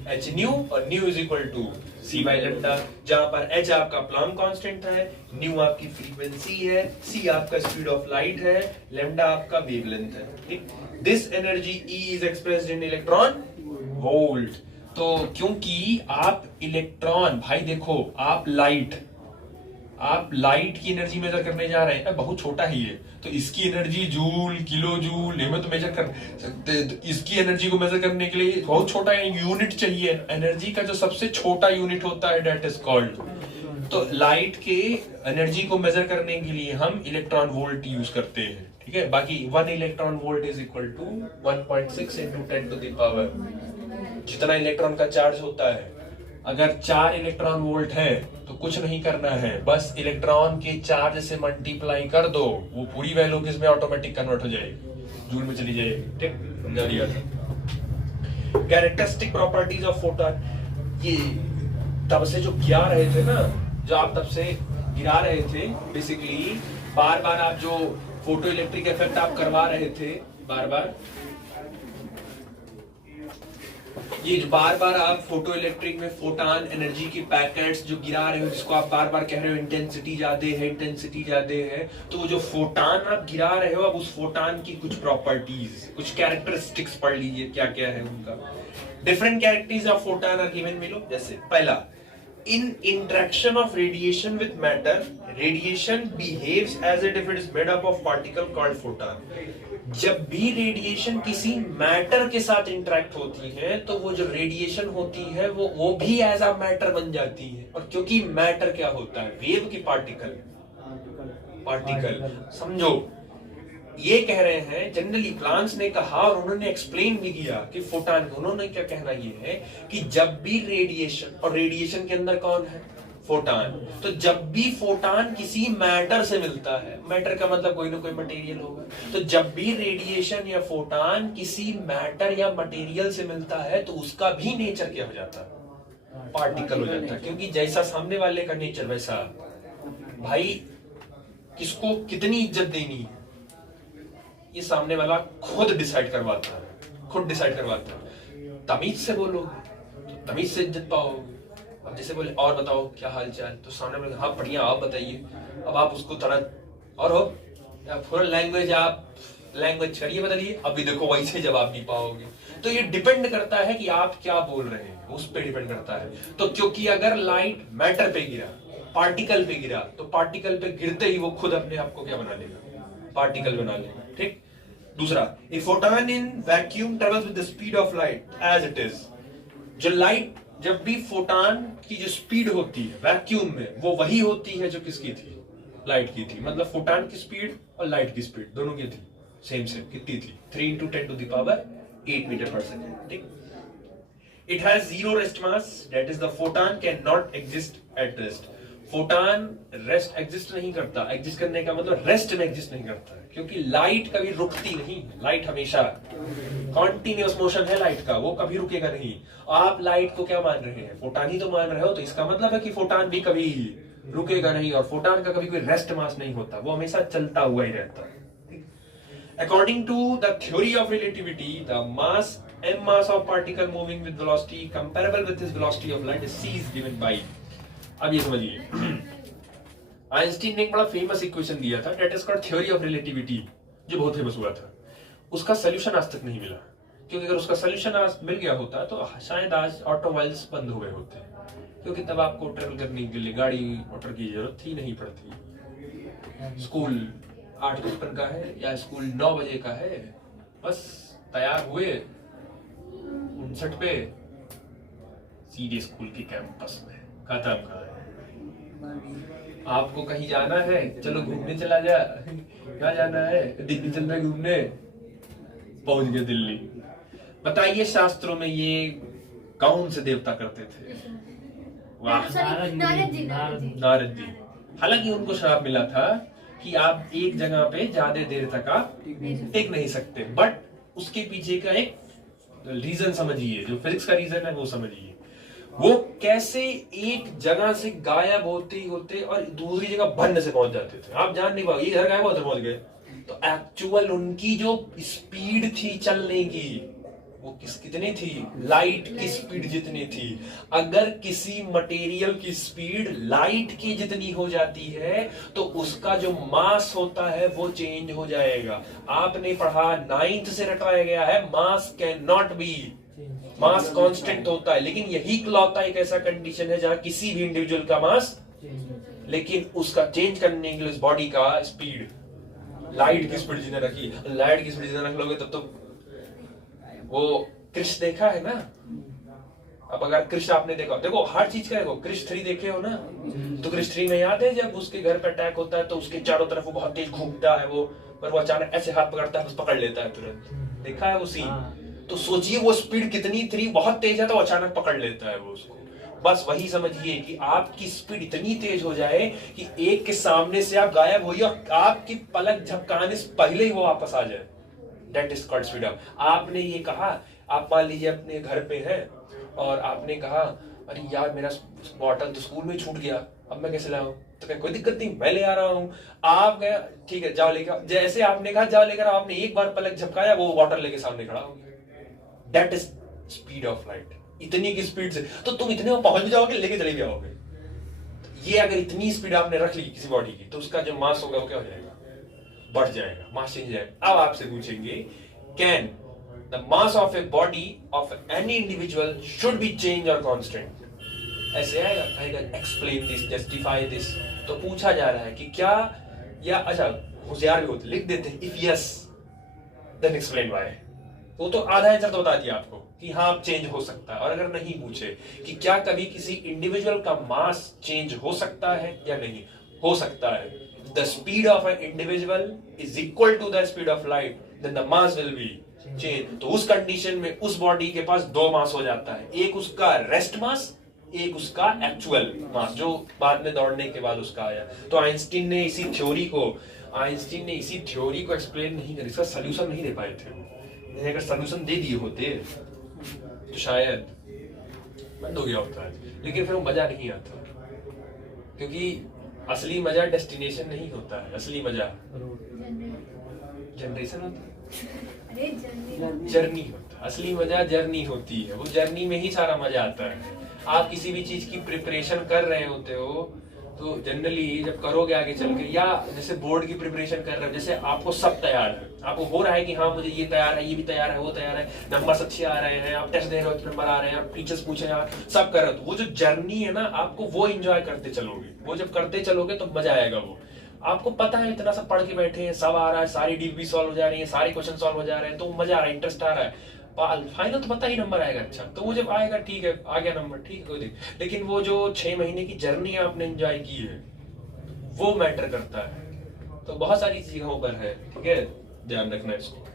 h nu और nu is equal to c by lambda, जहां पर h आपका प्लांक कांस्टेंट है, न्यू आपकी फ्रीक्वेंसी है, c आपका स्पीड ऑफ लाइट है, लैम्डा आपका वेवलेंथ है। ठीक, this energy E is expressed in electron volt. तो क्योंकि आप इलेक्ट्रॉन, भाई देखो आप लाइट की एनर्जी मेजर करने जा रहे हैं, बहुत छोटा ही है, तो इसकी एनर्जी जूल, किलो जूल में तो मेजर कर सकते, तो इसकी एनर्जी को मेजर करने के लिए बहुत छोटा यूनिट चाहिए। एनर्जी का जो सबसे छोटा यूनिट होता है दैट इज कॉल्ड, तो लाइट के एनर्जी को मेजर करने के लिए हम इलेक्ट्रॉन वोल्ट यूज करते हैं। ठीक है, बाकी 1 electron volt is equal to 1.6 into 10 to the power, जितना इलेक्ट्रॉन का चार्ज होता है। अगर 4 इलेक्ट्रॉन वोल्ट है तो कुछ नहीं करना है, बस इलेक्ट्रॉन के चार्ज से मल्टीप्लाई कर दो, वो पूरी वैल्यू किसमें ऑटोमेटिक कन्वर्ट हो जाएगी, जूल में चली जाएगी। ठीक, समझा लिया। कैरेक्टरिस्टिक प्रॉपर्टीज ऑफ फोटॉन, ये तब से जो गिरा रहे थे ना, जो आप तब से गिरा रहे थे, बेसिकली बार बार आप जो फोटो इलेक्ट्रिक इफेक्ट आप करवा रहे थे, बार बार ये जो बार बार आप फोटो इलेक्ट्रिक में फोटॉन एनर्जी की पैकेट्स जो गिरा रहे हो, जिसको आप बार बार कह रहे हो इंटेंसिटी ज्यादा है, इंटेंसिटी ज्यादा है, तो जो फोटॉन आप गिरा रहे हो, अब उस फोटॉन की कुछ प्रॉपर्टीज, कुछ कैरेक्टरिस्टिक्स पढ़ लीजिए क्या क्या है उनका। Different characteristics of photon are given below. जैसे पहला, In interaction of radiation with matter, radiation behaves as if it is made up of particle called photon. जब भी रेडिएशन किसी मैटर के साथ इंटरेक्ट होती है तो वो जो रेडिएशन होती है वो भी एज अ मैटर बन जाती है। और क्योंकि मैटर क्या होता है, वेव की पार्टिकल, समझो ये कह रहे हैं जनरली प्लांट्स ने कहा और उन्होंने एक्सप्लेन भी किया कि फोटॉन, उन्होंने क्या कहना ये है कि जब भी रेडिएशन, और रेडिएशन के अंदर कौन है, फोटॉन, तो जब भी फोटॉन किसी मैटर से मिलता है, मैटर का मतलब कोई ना कोई मटेरियल होगा, तो जब भी रेडिएशन या फोटॉन किसी मैटर या मटेरियल से मिलता है तो उसका भी नेचर क्या हो जाता है, पार्टिकल हो जाता है। क्योंकि जैसा सामने वाले का नेचर वैसा, भाई किसको कितनी इज्जत देनी है ये सामने वाला खुद डिसाइड करवाता है। तमीज से बोलोगे तो तमीज से इज्जत पाओगे। अब जैसे बोले और बताओ क्या हाल चाल, तो सामने बोले हाँ बढ़िया आप बताइए, अब आप उसको तरह और हो या पूरा लैंग्वेज करिए बदलिए, अभी देखो वैसे जवाब नहीं पाओगे। तो ये डिपेंड करता है कि आप क्या बोल रहे हैं, उस पर डिपेंड करता है। तो क्योंकि अगर लाइट मैटर पे गिरा, पार्टिकल पे गिरा, तो पार्टिकल पे गिरते ही वो खुद अपने आप को क्या बना लेगा, पार्टिकल बना लेगा। ठीक। दूसरा, a photon in vacuum travels with the speed of light as it is. जो लाइट, जब भी फोटॉन की जो स्पीड होती है वैक्यूम में, वो वही होती है जो किसकी थी, लाइट की थी। मतलब फोटॉन की स्पीड और लाइट की स्पीड दोनों की थी सेम। कितनी थी, 3 × 10⁸ मीटर पर सेकेंड। ठीक। It has zero rest mass, that is the photon cannot exist at rest. Photon rest exist नहीं करता, एग्जिस्ट करने का मतलब रेस्ट में एग्जिस्ट नहीं करता है, क्योंकि लाइट कभी रुकती नहीं है। लाइट हमेशा कॉन्टिन्यूअस मोशन है लाइट का, वो कभी रुकेगा नहीं। आप लाइट को क्या मान रहे हैं, फोटॉन ही तो मान रहे हो, तो इसका मतलब है कि फोटॉन भी कभी रुकेगा नहीं और फोटॉन का कभी कोई रेस्ट मास नहीं होता, वो हमेशा चलता हुआ ही रहता है। According to the theory of relativity, the mass of particle moving with velocity comparable with this velocity of light is c is given by। अब ये समझिए, आइंस्टीन ने एक बड़ा फेमस इक्वेशन दिया था, that is called theory of relativity, जो बहुत फेमस हुआ था। उसका सोल्यूशन आज तक नहीं मिला, क्योंकि अगर उसका सोल्यूशन आज मिल गया होता तो शायद आज ऑटोमोबाइल्स बंद हो गए होते, क्योंकि तब आपको ट्रेवल करने के लिए गाड़ी मोटर की जरूरत ही नहीं पड़ती। स्कूल 8:55 का है या स्कूल 9 बजे का है, बस तैयार हुए 59 पे, सीधे स्कूल के कैंपस में, खत्म का है। आपको कहीं जाना है, चलो घूमने चला जा, क्या जाना है, दिल्ली चल रहा है घूमने, पहुंच गए दिल्ली। बताइए शास्त्रों में ये कौन से देवता करते थे, वाह, नारद जी। हालांकि उनको श्राप मिला था कि आप एक जगह पे ज्यादा देर तक आप टिक नहीं सकते, बट उसके पीछे का एक रीजन समझिए, जो फिजिक्स का रीजन है वो समझिए। वो कैसे एक जगह से गायब होते होते और दूसरी जगह भन्न से पहुंच जाते थे, आप जान नहीं पाओगे, इधर गायब उधर पहुंच गए। तो एक्चुअल उनकी जो स्पीड थी चलने की, वो कितनी थी, लाइट की स्पीड जितनी थी। अगर किसी मटेरियल की स्पीड लाइट की जितनी हो जाती है तो उसका जो मास होता है वो चेंज हो जाएगा। आपने पढ़ा 9th से रटाया गया है, मास can not be, mass constant होता है, लेकिन यही इकलौता एक ऐसा कंडीशन है जहां किसी भी इंडिविजुअल का मास, लेकिन उसका चेंज करने के लिए उस बॉडी का स्पीड, लाइट की स्पीड जितने रखी, लाइट की स्पीड जितने रख लोगे तब तो वो कृष्ण देखा है ना। अब अगर कृष्ण आपने देखा, देखो हर चीज का देखो, कृष्ण 3 देखे हो ना, तो कृष्ण 3 में याद है जब उसके घर पे अटैक होता है तो उसके चारों तरफ वो बहुत तेज घूमता है, वो पर वो अचानक ऐसे हाथ पकड़ता है, बस पकड़ लेता है तुरंत, देखा है वो सीन। तो सोचिए वो स्पीड कितनी 3 बहुत तेज है तो अचानक पकड़ लेता है वो उसको। बस वही समझिए कि आपकी स्पीड इतनी तेज हो जाए कि एक के सामने से आप गायब होइए और आपकी पलक झपकाने से पहले ही वो वापस आ जाए, That is called speed up। आपने ये कहा, आप मान लीजिए अपने घर पे हैं और आपने कहा अरे यार मेरा बॉटल तो स्कूल में छूट गया, अब मैं कैसे लाऊं, तो क्या कोई दिक्कत नहीं, मैं ले आ रहा हूँ। आप गए, ठीक है जाओ लेकर, जैसे आपने कहा जाओ लेकर, आपने एक बार पलक झपकाया वो बॉटल लेके सामने खड़ा हो गया। That is speed of light। इतनी की स्पीड से तो तुम इतने में पहुंच भी जाओगे, लेके चले भी आओगे। ये अगर इतनी स्पीड आपने रख ली किसी बॉडी की, तो उसका जो मास होगा वो क्या हो जाएगा, बढ़ जाएगा, मास चेंज जाएगा। अब आपसे पूछेंगे, can the mass of a body of any individual should be change और कांस्टेंट? ऐसे आएगा, कहेगा एक्सप्लेन दिस, जस्टिफाई दिस। तो पूछा जा रहा है कि क्या, या अच्छा होशियार भी होते लिख देते हैं if yes then explain why. वो तो आधा आंसर तो बता दिया आपको कि हाँ चेंज हो सकता है। और अगर नहीं पूछे कि क्या कभी किसी इंडिविजुअल का मास चेंज हो सकता है या नहीं हो सकता है, the speed of an individual is equal to the speed of light, then the mass will be change. तो उस कंडीशन में उस बॉडी के पास दो मास हो जाता है, एक उसका रेस्ट मास, एक उसका एक्चुअल मास जो बाद में दौड़ने के बाद उसका आया। तो आइंस्टीन ने इसी थ्योरी को एक्सप्लेन नहीं कर, इसका सोल्यूशन नहीं दे पाए थे। अगर सोल्यूशन दे दिए होते तो शायद बंद हो गया होता है, लेकिन फिर वो मजा नहीं आता, क्योंकि असली मजा डेस्टिनेशन नहीं होता है, असली मजा जनरेशन होता है, जर्नी होता है। असली मजा जर्नी होती है, वो जर्नी में ही सारा मजा आता है। आप किसी भी चीज की प्रिपरेशन कर रहे होते हो तो जनरली जब करोगे आगे चल के, या जैसे बोर्ड की प्रिपरेशन कर रहे हो, जैसे आपको सब तैयार है, आपको हो रहा है कि हाँ मुझे ये तैयार है, ये भी तैयार है, वो तैयार है, नंबर अच्छे आ रहे हैं, आप टेस्ट दे रहे हो नंबर आ रहे हैं, आप टीचर्स पूछे यार सब कर रहे हो, तो वो जो जर्नी है ना आपको वो एंजॉय करते चलोगे। वो जब करते चलोगे तो मजा आएगा। वो आपको पता है इतना सब पढ़ के बैठे हैं, सब आ रहा है, सारी डीबी सॉल्व हो जा रही है, सारे क्वेश्चन सॉल्व हो जा रहे हैं, तो मजा आ रहा है, इंटरेस्ट आ रहा है। फाइनल तो पता ही नंबर आएगा अच्छा, तो वो जब आएगा ठीक है आ गया नंबर, ठीक है कोई दिक्कत। लेकिन वो जो 6 महीने की जर्नी आपने एंजॉय की है वो मैटर करता है। तो बहुत सारी चीजों पर है, ठीक है, ध्यान रखना इसको।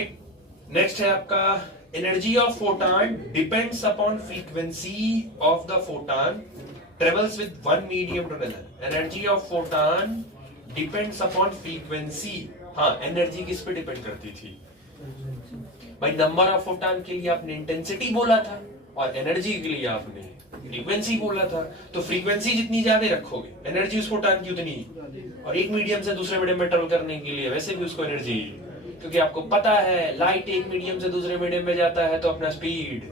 एक नेक्स्ट है आपका energy of photon depends upon frequency of the photon travels with one medium to another. Energy of photon depends upon frequency. हाँ एनर्जी किस पे डिपेंड करती थी भाई? नंबर ऑफ फोटॉन के लिए आपने इंटेंसिटी बोला था और एनर्जी के लिए आपने फ्रीक्वेंसी बोला था। तो फ्रीक्वेंसी जितनी ज्यादा रखोगे एनर्जी उस फोटॉन की उतनी, और एक मीडियम से दूसरे मीडियम में ट्रेवल करने के लिए वैसे भी उसको एनर्जी, क्योंकि आपको पता है लाइट एक मीडियम से दूसरे मीडियम में जाता है तो अपना स्पीड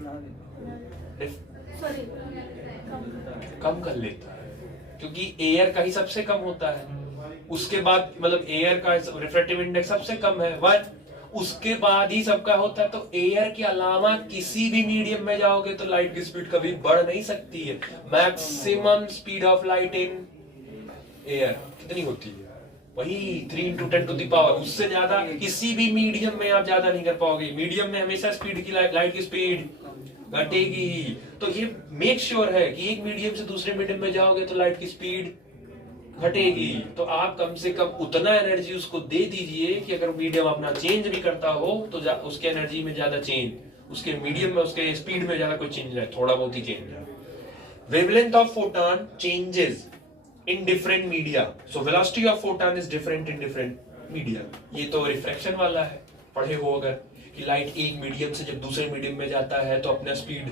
कम कर लेता है, क्योंकि एयर का ही सबसे कम होता है। उसके बाद मतलब एयर का रिफ्रैक्टिव इंडेक्स सबसे कम है 1, उसके बाद ही सबका होता है। तो एयर के अलावा किसी भी मीडियम में जाओगे तो लाइट की स्पीड कभी बढ़ नहीं सकती है। Maximum speed of light in air कितनी होती है? वही 3 × 10⁻, उससे ज्यादा किसी भी मीडियम में आप ज्यादा नहीं कर पाओगे। मीडियम में हमेशा स्पीड की लाइट की स्पीड घटेगी। तो ये मेक श्योर है कि एक मीडियम से दूसरे मीडियम में जाओगे तो लाइट की स्पीड घटेगी। तो आप कम से कम उतना एनर्जी उसको दे दीजिए कि अगर मीडियम अपना चेंज भी करता हो तो उसके एनर्जी में ज्यादा चेंज, उसके मीडियम में उसके स्पीड में ज्यादा कोई चेंज नहीं, थोड़ा बहुत ही चेंज है। Wavelength of photon changes in different media, so velocity of photon is different in different media. ये तो रिफ्रैक्शन वाला है, पढ़े हो अगर, कि लाइट एक मीडियम से जब दूसरे मीडियम में जाता है तो अपना स्पीड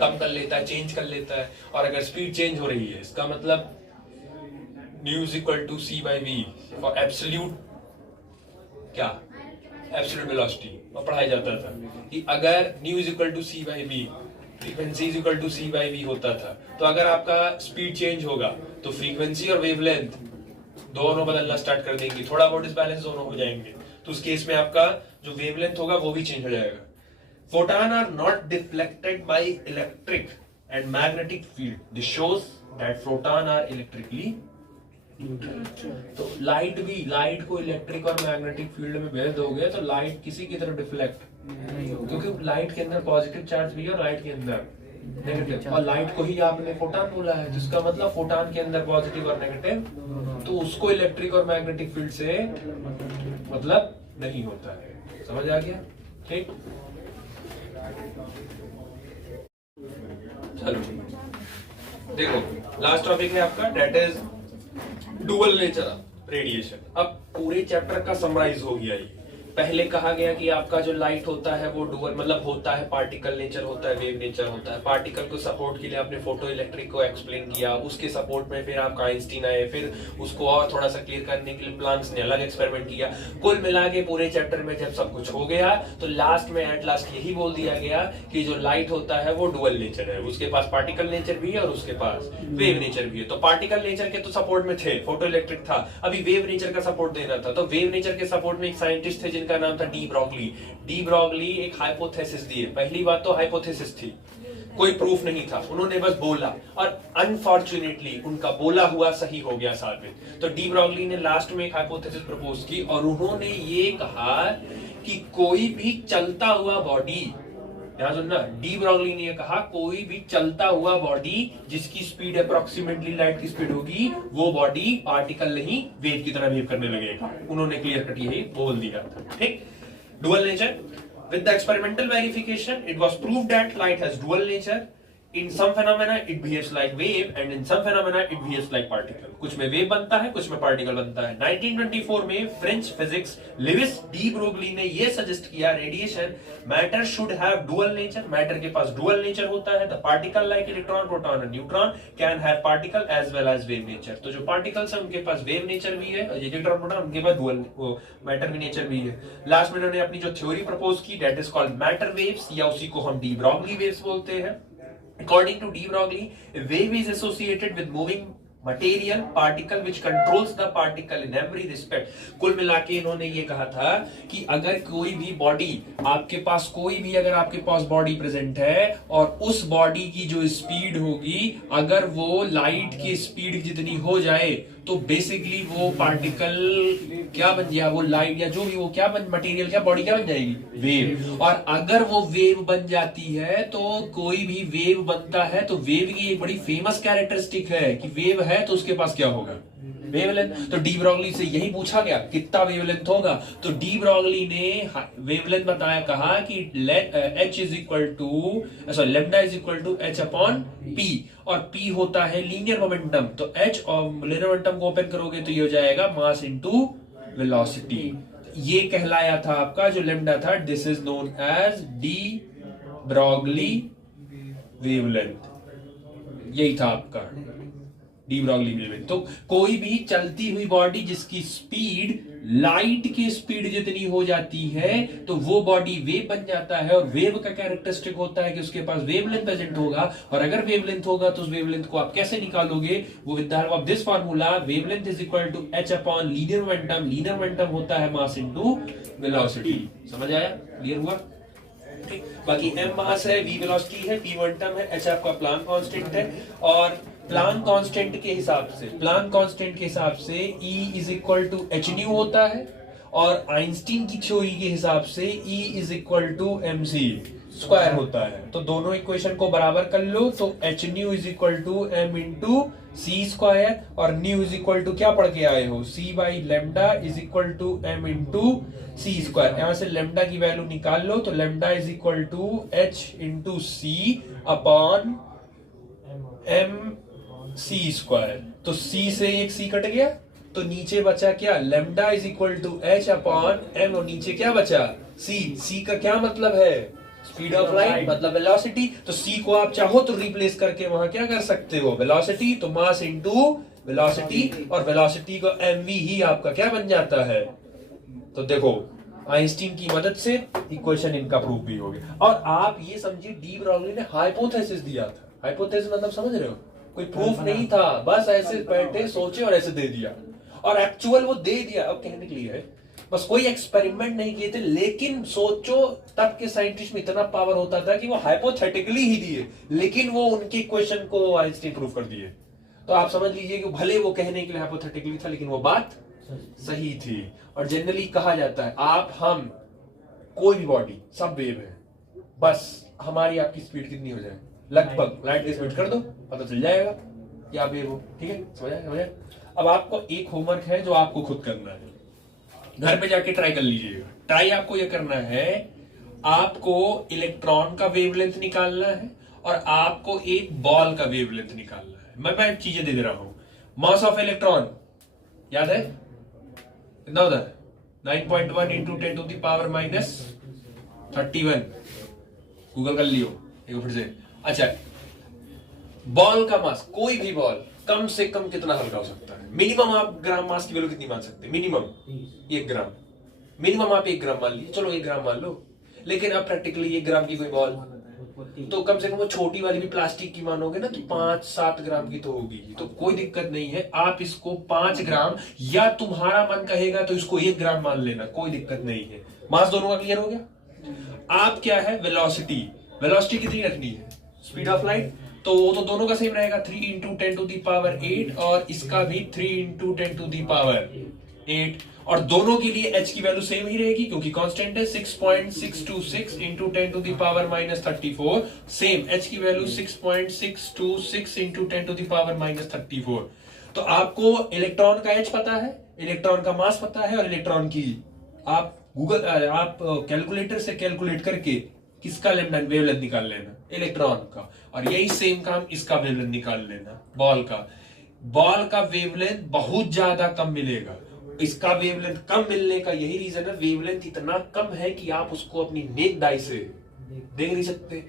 कम कर लेता है, चेंज कर लेता है। और अगर स्पीड चेंज हो रही है इसका मतलब nu is equal to c/v for absolute, क्या एब्सोल्यूट वेलोसिटी। और पढ़ाया जाता था कि अगर nu is equal to c/v, frequency is equal to c/v होता था, तो अगर आपका स्पीड चेंज होगा तो फ्रीक्वेंसी और वेवलेंथ दोनों बदलना स्टार्ट कर देंगे, थोड़ा बहुत डिसबैलेंस दोनों हो जाएंगे। तो उस केस में आपका जो वेवलेंथ होगा वो भी चेंज हो जाएगा। Photon are not deflected by electric and magnetic field, this shows that photon are electrically neutral. तो लाइट को इलेक्ट्रिक और मैग्नेटिक फील्ड में भेज दोगे तो लाइट किसी की तरफ डिफ्लेक्ट नहीं होगी, क्योंकि लाइट के अंदर पॉजिटिव चार्ज भी है और लाइट के अंदर नेगेटिव। और लाइट को ही आपने फोटॉन बोला है, जिसका मतलब फोटॉन के अंदर पॉजिटिव और नेगेटिव, तो उसको इलेक्ट्रिक और मैग्नेटिक फील्ड से मतलब नहीं होता है। समझ आ गया? ठीक, चलो देखो लास्ट टॉपिक है आपका, that is dual nature radiation. अब पूरे चैप्टर का समराइज हो गया ये। पहले कहा गया कि आपका जो लाइट होता है वो डुअल मतलब होता है, पार्टिकल नेचर होता है, वेव नेचर होता है। पार्टिकल को सपोर्ट के लिए आपने फोटो इलेक्ट्रिक को एक्सप्लेन किया, उसके सपोर्ट में फिर आपका आइंस्टीन आए, फिर उसको और थोड़ा सा क्लियर करने के लिए प्लांक्स ने अलग एक्सपेरिमेंट किया। कुल मिला के पूरे चैप्टर में जब सब कुछ हो गया तो लास्ट में एट लास्ट यही बोल दिया गया कि जो लाइट होता है वो डुअल नेचर है, उसके पास पार्टिकल नेचर भी है और उसके पास वेव नेचर भी है। तो पार्टिकल नेचर के तो सपोर्ट में थे, फोटो इलेक्ट्रिक था, अभी वेव नेचर का सपोर्ट देना था। तो वेव नेचर के सपोर्ट में एक साइंटिस्ट थे जिनका नाम था डी ब्रॉगली एक हाइपोथेसिस दिए। पहली बात तो हाइपोथेसिस थी, कोई प्रूफ नहीं था, उन्होंने बस बोला और अनफॉर्चुनेटली उनका बोला हुआ सही हो गया साबित। तो डी ब्रॉगली ने लास्ट में एक हाइपोथेसिस प्रपोज की और उन्होंने ये कहा कि कोई भी चलता हुआ बॉडी, ध्यान सुनना, डी ब्रॉगली ने कहा कोई भी चलता हुआ बॉडी जिसकी स्पीड अप्रोक्सीमेटली लाइट की स्पीड होगी, वो बॉडी पार्टिकल नहीं वेव की तरह वेव करने लगेगा। उन्होंने क्लियर कट यही बोल दिया था। ठीक, dual nature. With the experimental verification, it was proved that light has dual nature. In some phenomena, it behaves like wave, and in some phenomena, it behaves like particle. कुछ में wave बनता है, कुछ में पार्टिकल बनता है। 1924 में French physics Louis de Broglie ने ये सजेस्ट किया, radiation matter should have dual nature, matter के पास डुअल नेचर होता है। The particle like electron, proton और neutron can have particle as well as wave nature. तो जो पार्टिकल्स हैं उनके पास वेव नेचर भी है, और इलेक्ट्रॉन प्रोटॉन उनके पास डुअल मैटर भी नेचर भी है। लास्ट में उन्होंने अपनी जो थ्योरी प्रपोज की, that is called matter waves, या उसी को हम डी ब्रोगली वेव्स बोलते हैं। According to de Broglie, a wave is associated with moving material particle which controls the particle in every respect. कुल मिलाके इन्होंने ये कहा था कि अगर कोई भी बॉडी आपके पास, कोई भी अगर आपके पास बॉडी प्रेजेंट है और उस बॉडी की जो स्पीड होगी अगर वो लाइट की स्पीड जितनी हो जाए तो बेसिकली वो पार्टिकल क्या बन जाए, वो लाइट या जो भी वो क्या बन, मटेरियल क्या, बॉडी क्या बन जाएगी, वेव। और अगर वो वेव बन जाती है तो कोई भी वेव बनता है तो वेव की एक बड़ी फेमस कैरेक्टरिस्टिक है कि वेव है तो उसके पास क्या होगा, वेवलेंथ। तो डी ब्रॉगली से यही पूछा गया कितना वेवलेंथ होगा, तो डी ब्रॉगली ने वेवलेंथ बताया, कहा कि h is equal to lambda is equal to h upon p, और p होता है लीनियर मोमेंटम। तो h और लीनियर मोमेंटम को ओपन करोगे तो ये हो जाएगा मास इनटू वेलोसिटी। ये कहलाया था आपका जो लेम्डा था, this is known as de Broglie wavelength. यही था आपका डी ब्रॉगली वेवलेंथ। तो कोई भी चलती हुई बॉडी जिसकी स्पीड लाइट की स्पीड जितनी हो जाती है तो वो बॉडी वेव बन जाता है, और वेव का कैरेक्टरिस्टिक होता है कि उसके पास वेवलेंथ प्रेजेंट होगा, और अगर वेवलेंथ होगा तो उस वेवलेंथ को आप कैसे निकालोगे, वो with the help of this formula, wavelength is equal to h upon linear momentum. Linear momentum होता है मास इनटू वेलोसिटी। समझ आया, क्लियर हुआ? बाकी m मास है, v वेलोसिटी है, p मोमेंटम है, h आपका प्लांक कांस्टेंट है, और प्लांक कांस्टेंट के हिसाब से, प्लांक कांस्टेंट के हिसाब से E is equal to H nu होता है, और आइंस्टीन की थ्योरी के हिसाब से E is equal to mc square होता है। तो दोनों इक्वेशन को बराबर कर लो, तो h nu is equal to m into c square, और न्यू इज इक्वल टू क्या पढ़ के आए हो, c by lambda is equal to m into c square. यहां से लेमडा की वैल्यू निकाल लो, तो lambda is equal to h into c upon m c square. तो c से एक c कट गया, तो नीचे बचा क्या, lambda is equal to h upon m, और नीचे क्या बचा, c का क्या मतलब है, स्पीड ऑफ लाइट मतलब वेलोसिटी। तो c को आप चाहो तो रिप्लेस करके वहां क्या कर सकते हो, वेलोसिटी, तो मास इनटू वेलोसिटी, और वेलोसिटी को mv ही आपका क्या बन जाता है। तो देखो आइंस्टीन की मदद से इक्वेशन इनका प्रूफ भी हो गया। और आप ये समझिए डी ब्रॉगली ने हाइपोथेसिस दिया था, हाइपोथेसिस मतलब समझ रहे हो, कोई प्रूफ नहीं था, बस ऐसे बैठे सोचे और ऐसे दे दिया, और एक्चुअल वो दे दिया। अब कहने के लिए है बस कोई एक्सपेरिमेंट नहीं किए थे, लेकिन सोचो तब के साइंटिस्ट में इतना पावर होता था कि वो हाइपोथेटिकली ही दिए, लेकिन वो उनके क्वेश्चन को आइंस्टीन प्रूफ कर दिए। तो आप समझ लीजिए कि भले वो कहने के लिए हाइपोथेटिकली था, लेकिन वो बात सही थी। और जनरली कहा जाता है आप हम कोई भी बॉडी सब वेव है, बस हमारी आपकी स्पीड कितनी हो जाए, लगभग लाइट की स्पीड कर दो, पता चल जाएगा क्या वेव हो। ठीक है, समझ आया? अब आपको एक होमवर्क है जो आपको खुद करना है, घर पे जाके ट्राई कर लीजिएगा। ट्राई आपको ये करना है, आपको इलेक्ट्रॉन का वेवलेंथ निकालना है और आपको एक बॉल का वेवलेंथ निकालना है। मैं चीजें दे रहा हूं। मास ऑफ इलेक्ट्रॉन याद है कितना होता है, 9.1 into 10 to the power minus 31। Google कर लियो एक फिर से। अच्छा, बॉल का मास, कोई भी बॉल कम से कम कितना हल्का हो सकता है, मिनिमम आप ग्राम मास की वैल्यू कितनी मान सकते हैं, मिनिमम 1 ग्राम, मिनिमम आप 1 ग्राम मान लीजिए, चलो 1 ग्राम मान लो, लेकिन अब प्रैक्टिकली 1 ग्राम की कोई बॉल तो कम से कम वो छोटी वाली भी प्लास्टिक की मानोगे ना तो 5-7 ग्राम की तो होगी, तो कोई दिक्कत नहीं है, आप इसको 5 ग्राम या तुम्हारा मन कहेगा तो इसको 1 ग्राम मान लेना, कोई दिक्कत नहीं है। मास दोनों का क्लियर हो गया। आप क्या है, वेलोसिटी, वेलोसिटी कितनी रखनी है, स्पीड ऑफ लाइट, तो वो तो दोनों का सेम रहेगा 3 इंटू 10 टू दी पावर 8 और इसका भी 3 इंटू 10 टू दी पावर 8 और दोनों के लिए h की वैल्यू सेम ही रहेगी क्योंकि कांस्टेंट है 6.626 into 10 to the power minus 34 same h की वैल्यू 6.626 into 10 to the power minus 34। तो आपको इलेक्ट्रॉन का h पता है, इलेक्ट्रॉन का मास पता है और इलेक्ट्रॉन की आप कैलकुलेटर से कैलकुलेट करके किसका वेवलेंथ निकाल लेना, इलेक्ट्रॉन का। और यही सेम काम इसका वेवलेंथ निकाल लेना, बॉल का वेवलेंथ बहुत ज्यादा कम मिलेगा। इसका वेवलेंथ कम मिलने का यही रीजन है, वेवलेंथ इतना कम है कि आप उसको अपनी नेक्ड आई से देख नहीं सकते,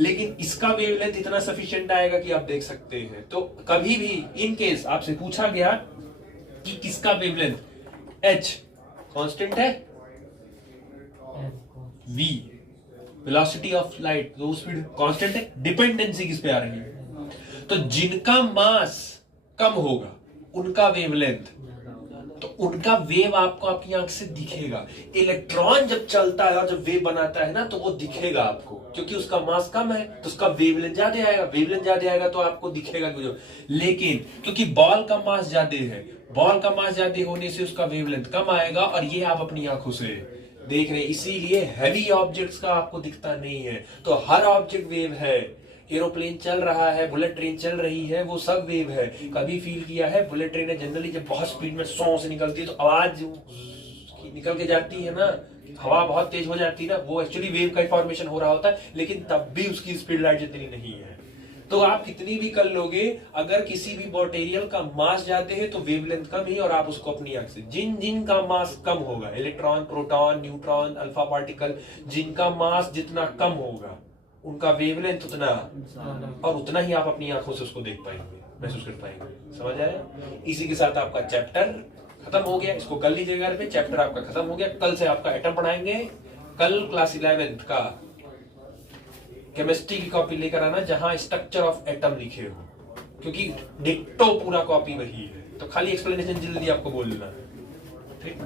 लेकिन इसका वेवलेंथ इतना सफिशिएंट आएगा कि आप देख सकते हैं। तो कभी भी इन केस आपसे पूछा गया कि किसका वेवलेंथ h कांस्टेंट है, v वेलोसिटी ऑफ लाइट तो स्पीड कांस्टेंट है, डिपेंडेंसी किस पे आ रही है, तो जिनका मास कम होगा उनका वेवलेंथ, तो उनका वेव आपको आपकी आंख से दिखेगा। इलेक्ट्रॉन जब चलता है और जब वेव बनाता है ना तो वो दिखेगा आपको, क्योंकि उसका मास कम है तो उसका वेवलेंथ ज्यादा आएगा, वेवलेंथ ज्यादा आएगा तो आपको दिखेगा। लेकिन क्योंकि बॉल का मास ज्यादा है, बॉल का मास ज्यादा होने से उसका वेवलेंथ कम आएगा और ये आप अपनी आंखों से देख रहे हैं, इसीलिए हैवी ऑब्जेक्ट्स का आपको दिखता नहीं है। तो हर ऑब्जेक्ट वेव है, एरोप्लेन चल रहा है, बुलेट ट्रेन चल रही है, वो सब वेव है। कभी फील किया है बुलेट ट्रेन जनरली जब बहुत स्पीड में 100 से निकलती है तो आवाज निकल के जाती है ना, हवा बहुत तेज हो जाती है ना, वो एक्चुअली वेव का फॉर्मेशन हो रहा होता है, लेकिन तब भी उसकी स्पीड लाइट जितनी नहीं है। तो आप कितनी भी कर लोगे, अगर किसी भी मटेरियल का मास जाते हैं तो वेवलेंथ कम ही, और आप उसको अपनी आंख से जिन का मास कम होगा, electron, proton, neutron, alpha particle, जिनका मास जितना कम होगा उनका वेवलेंथ उतना, और उतना ही आप अपनी आंखों से उसको देख पाएंगे, महसूस कर पाएंगे। समझ आया? इसी के साथ आपका चैप्टर खत्म हो गया, इसको कर लीजिएगा घर पे, चैप्टर आपका खत्म हो गया। कल से आपका एटम पढ़ाएंगे, कल क्लास 11th का केमिस्ट्री की कॉपी लेकर आना जहां स्ट्रक्चर ऑफ एटम लिखे हो, क्योंकि डिक्टो पूरा कॉपी वही है, तो खाली एक्सप्लेनेशन जल्दी आपको बोलना है, ठीक।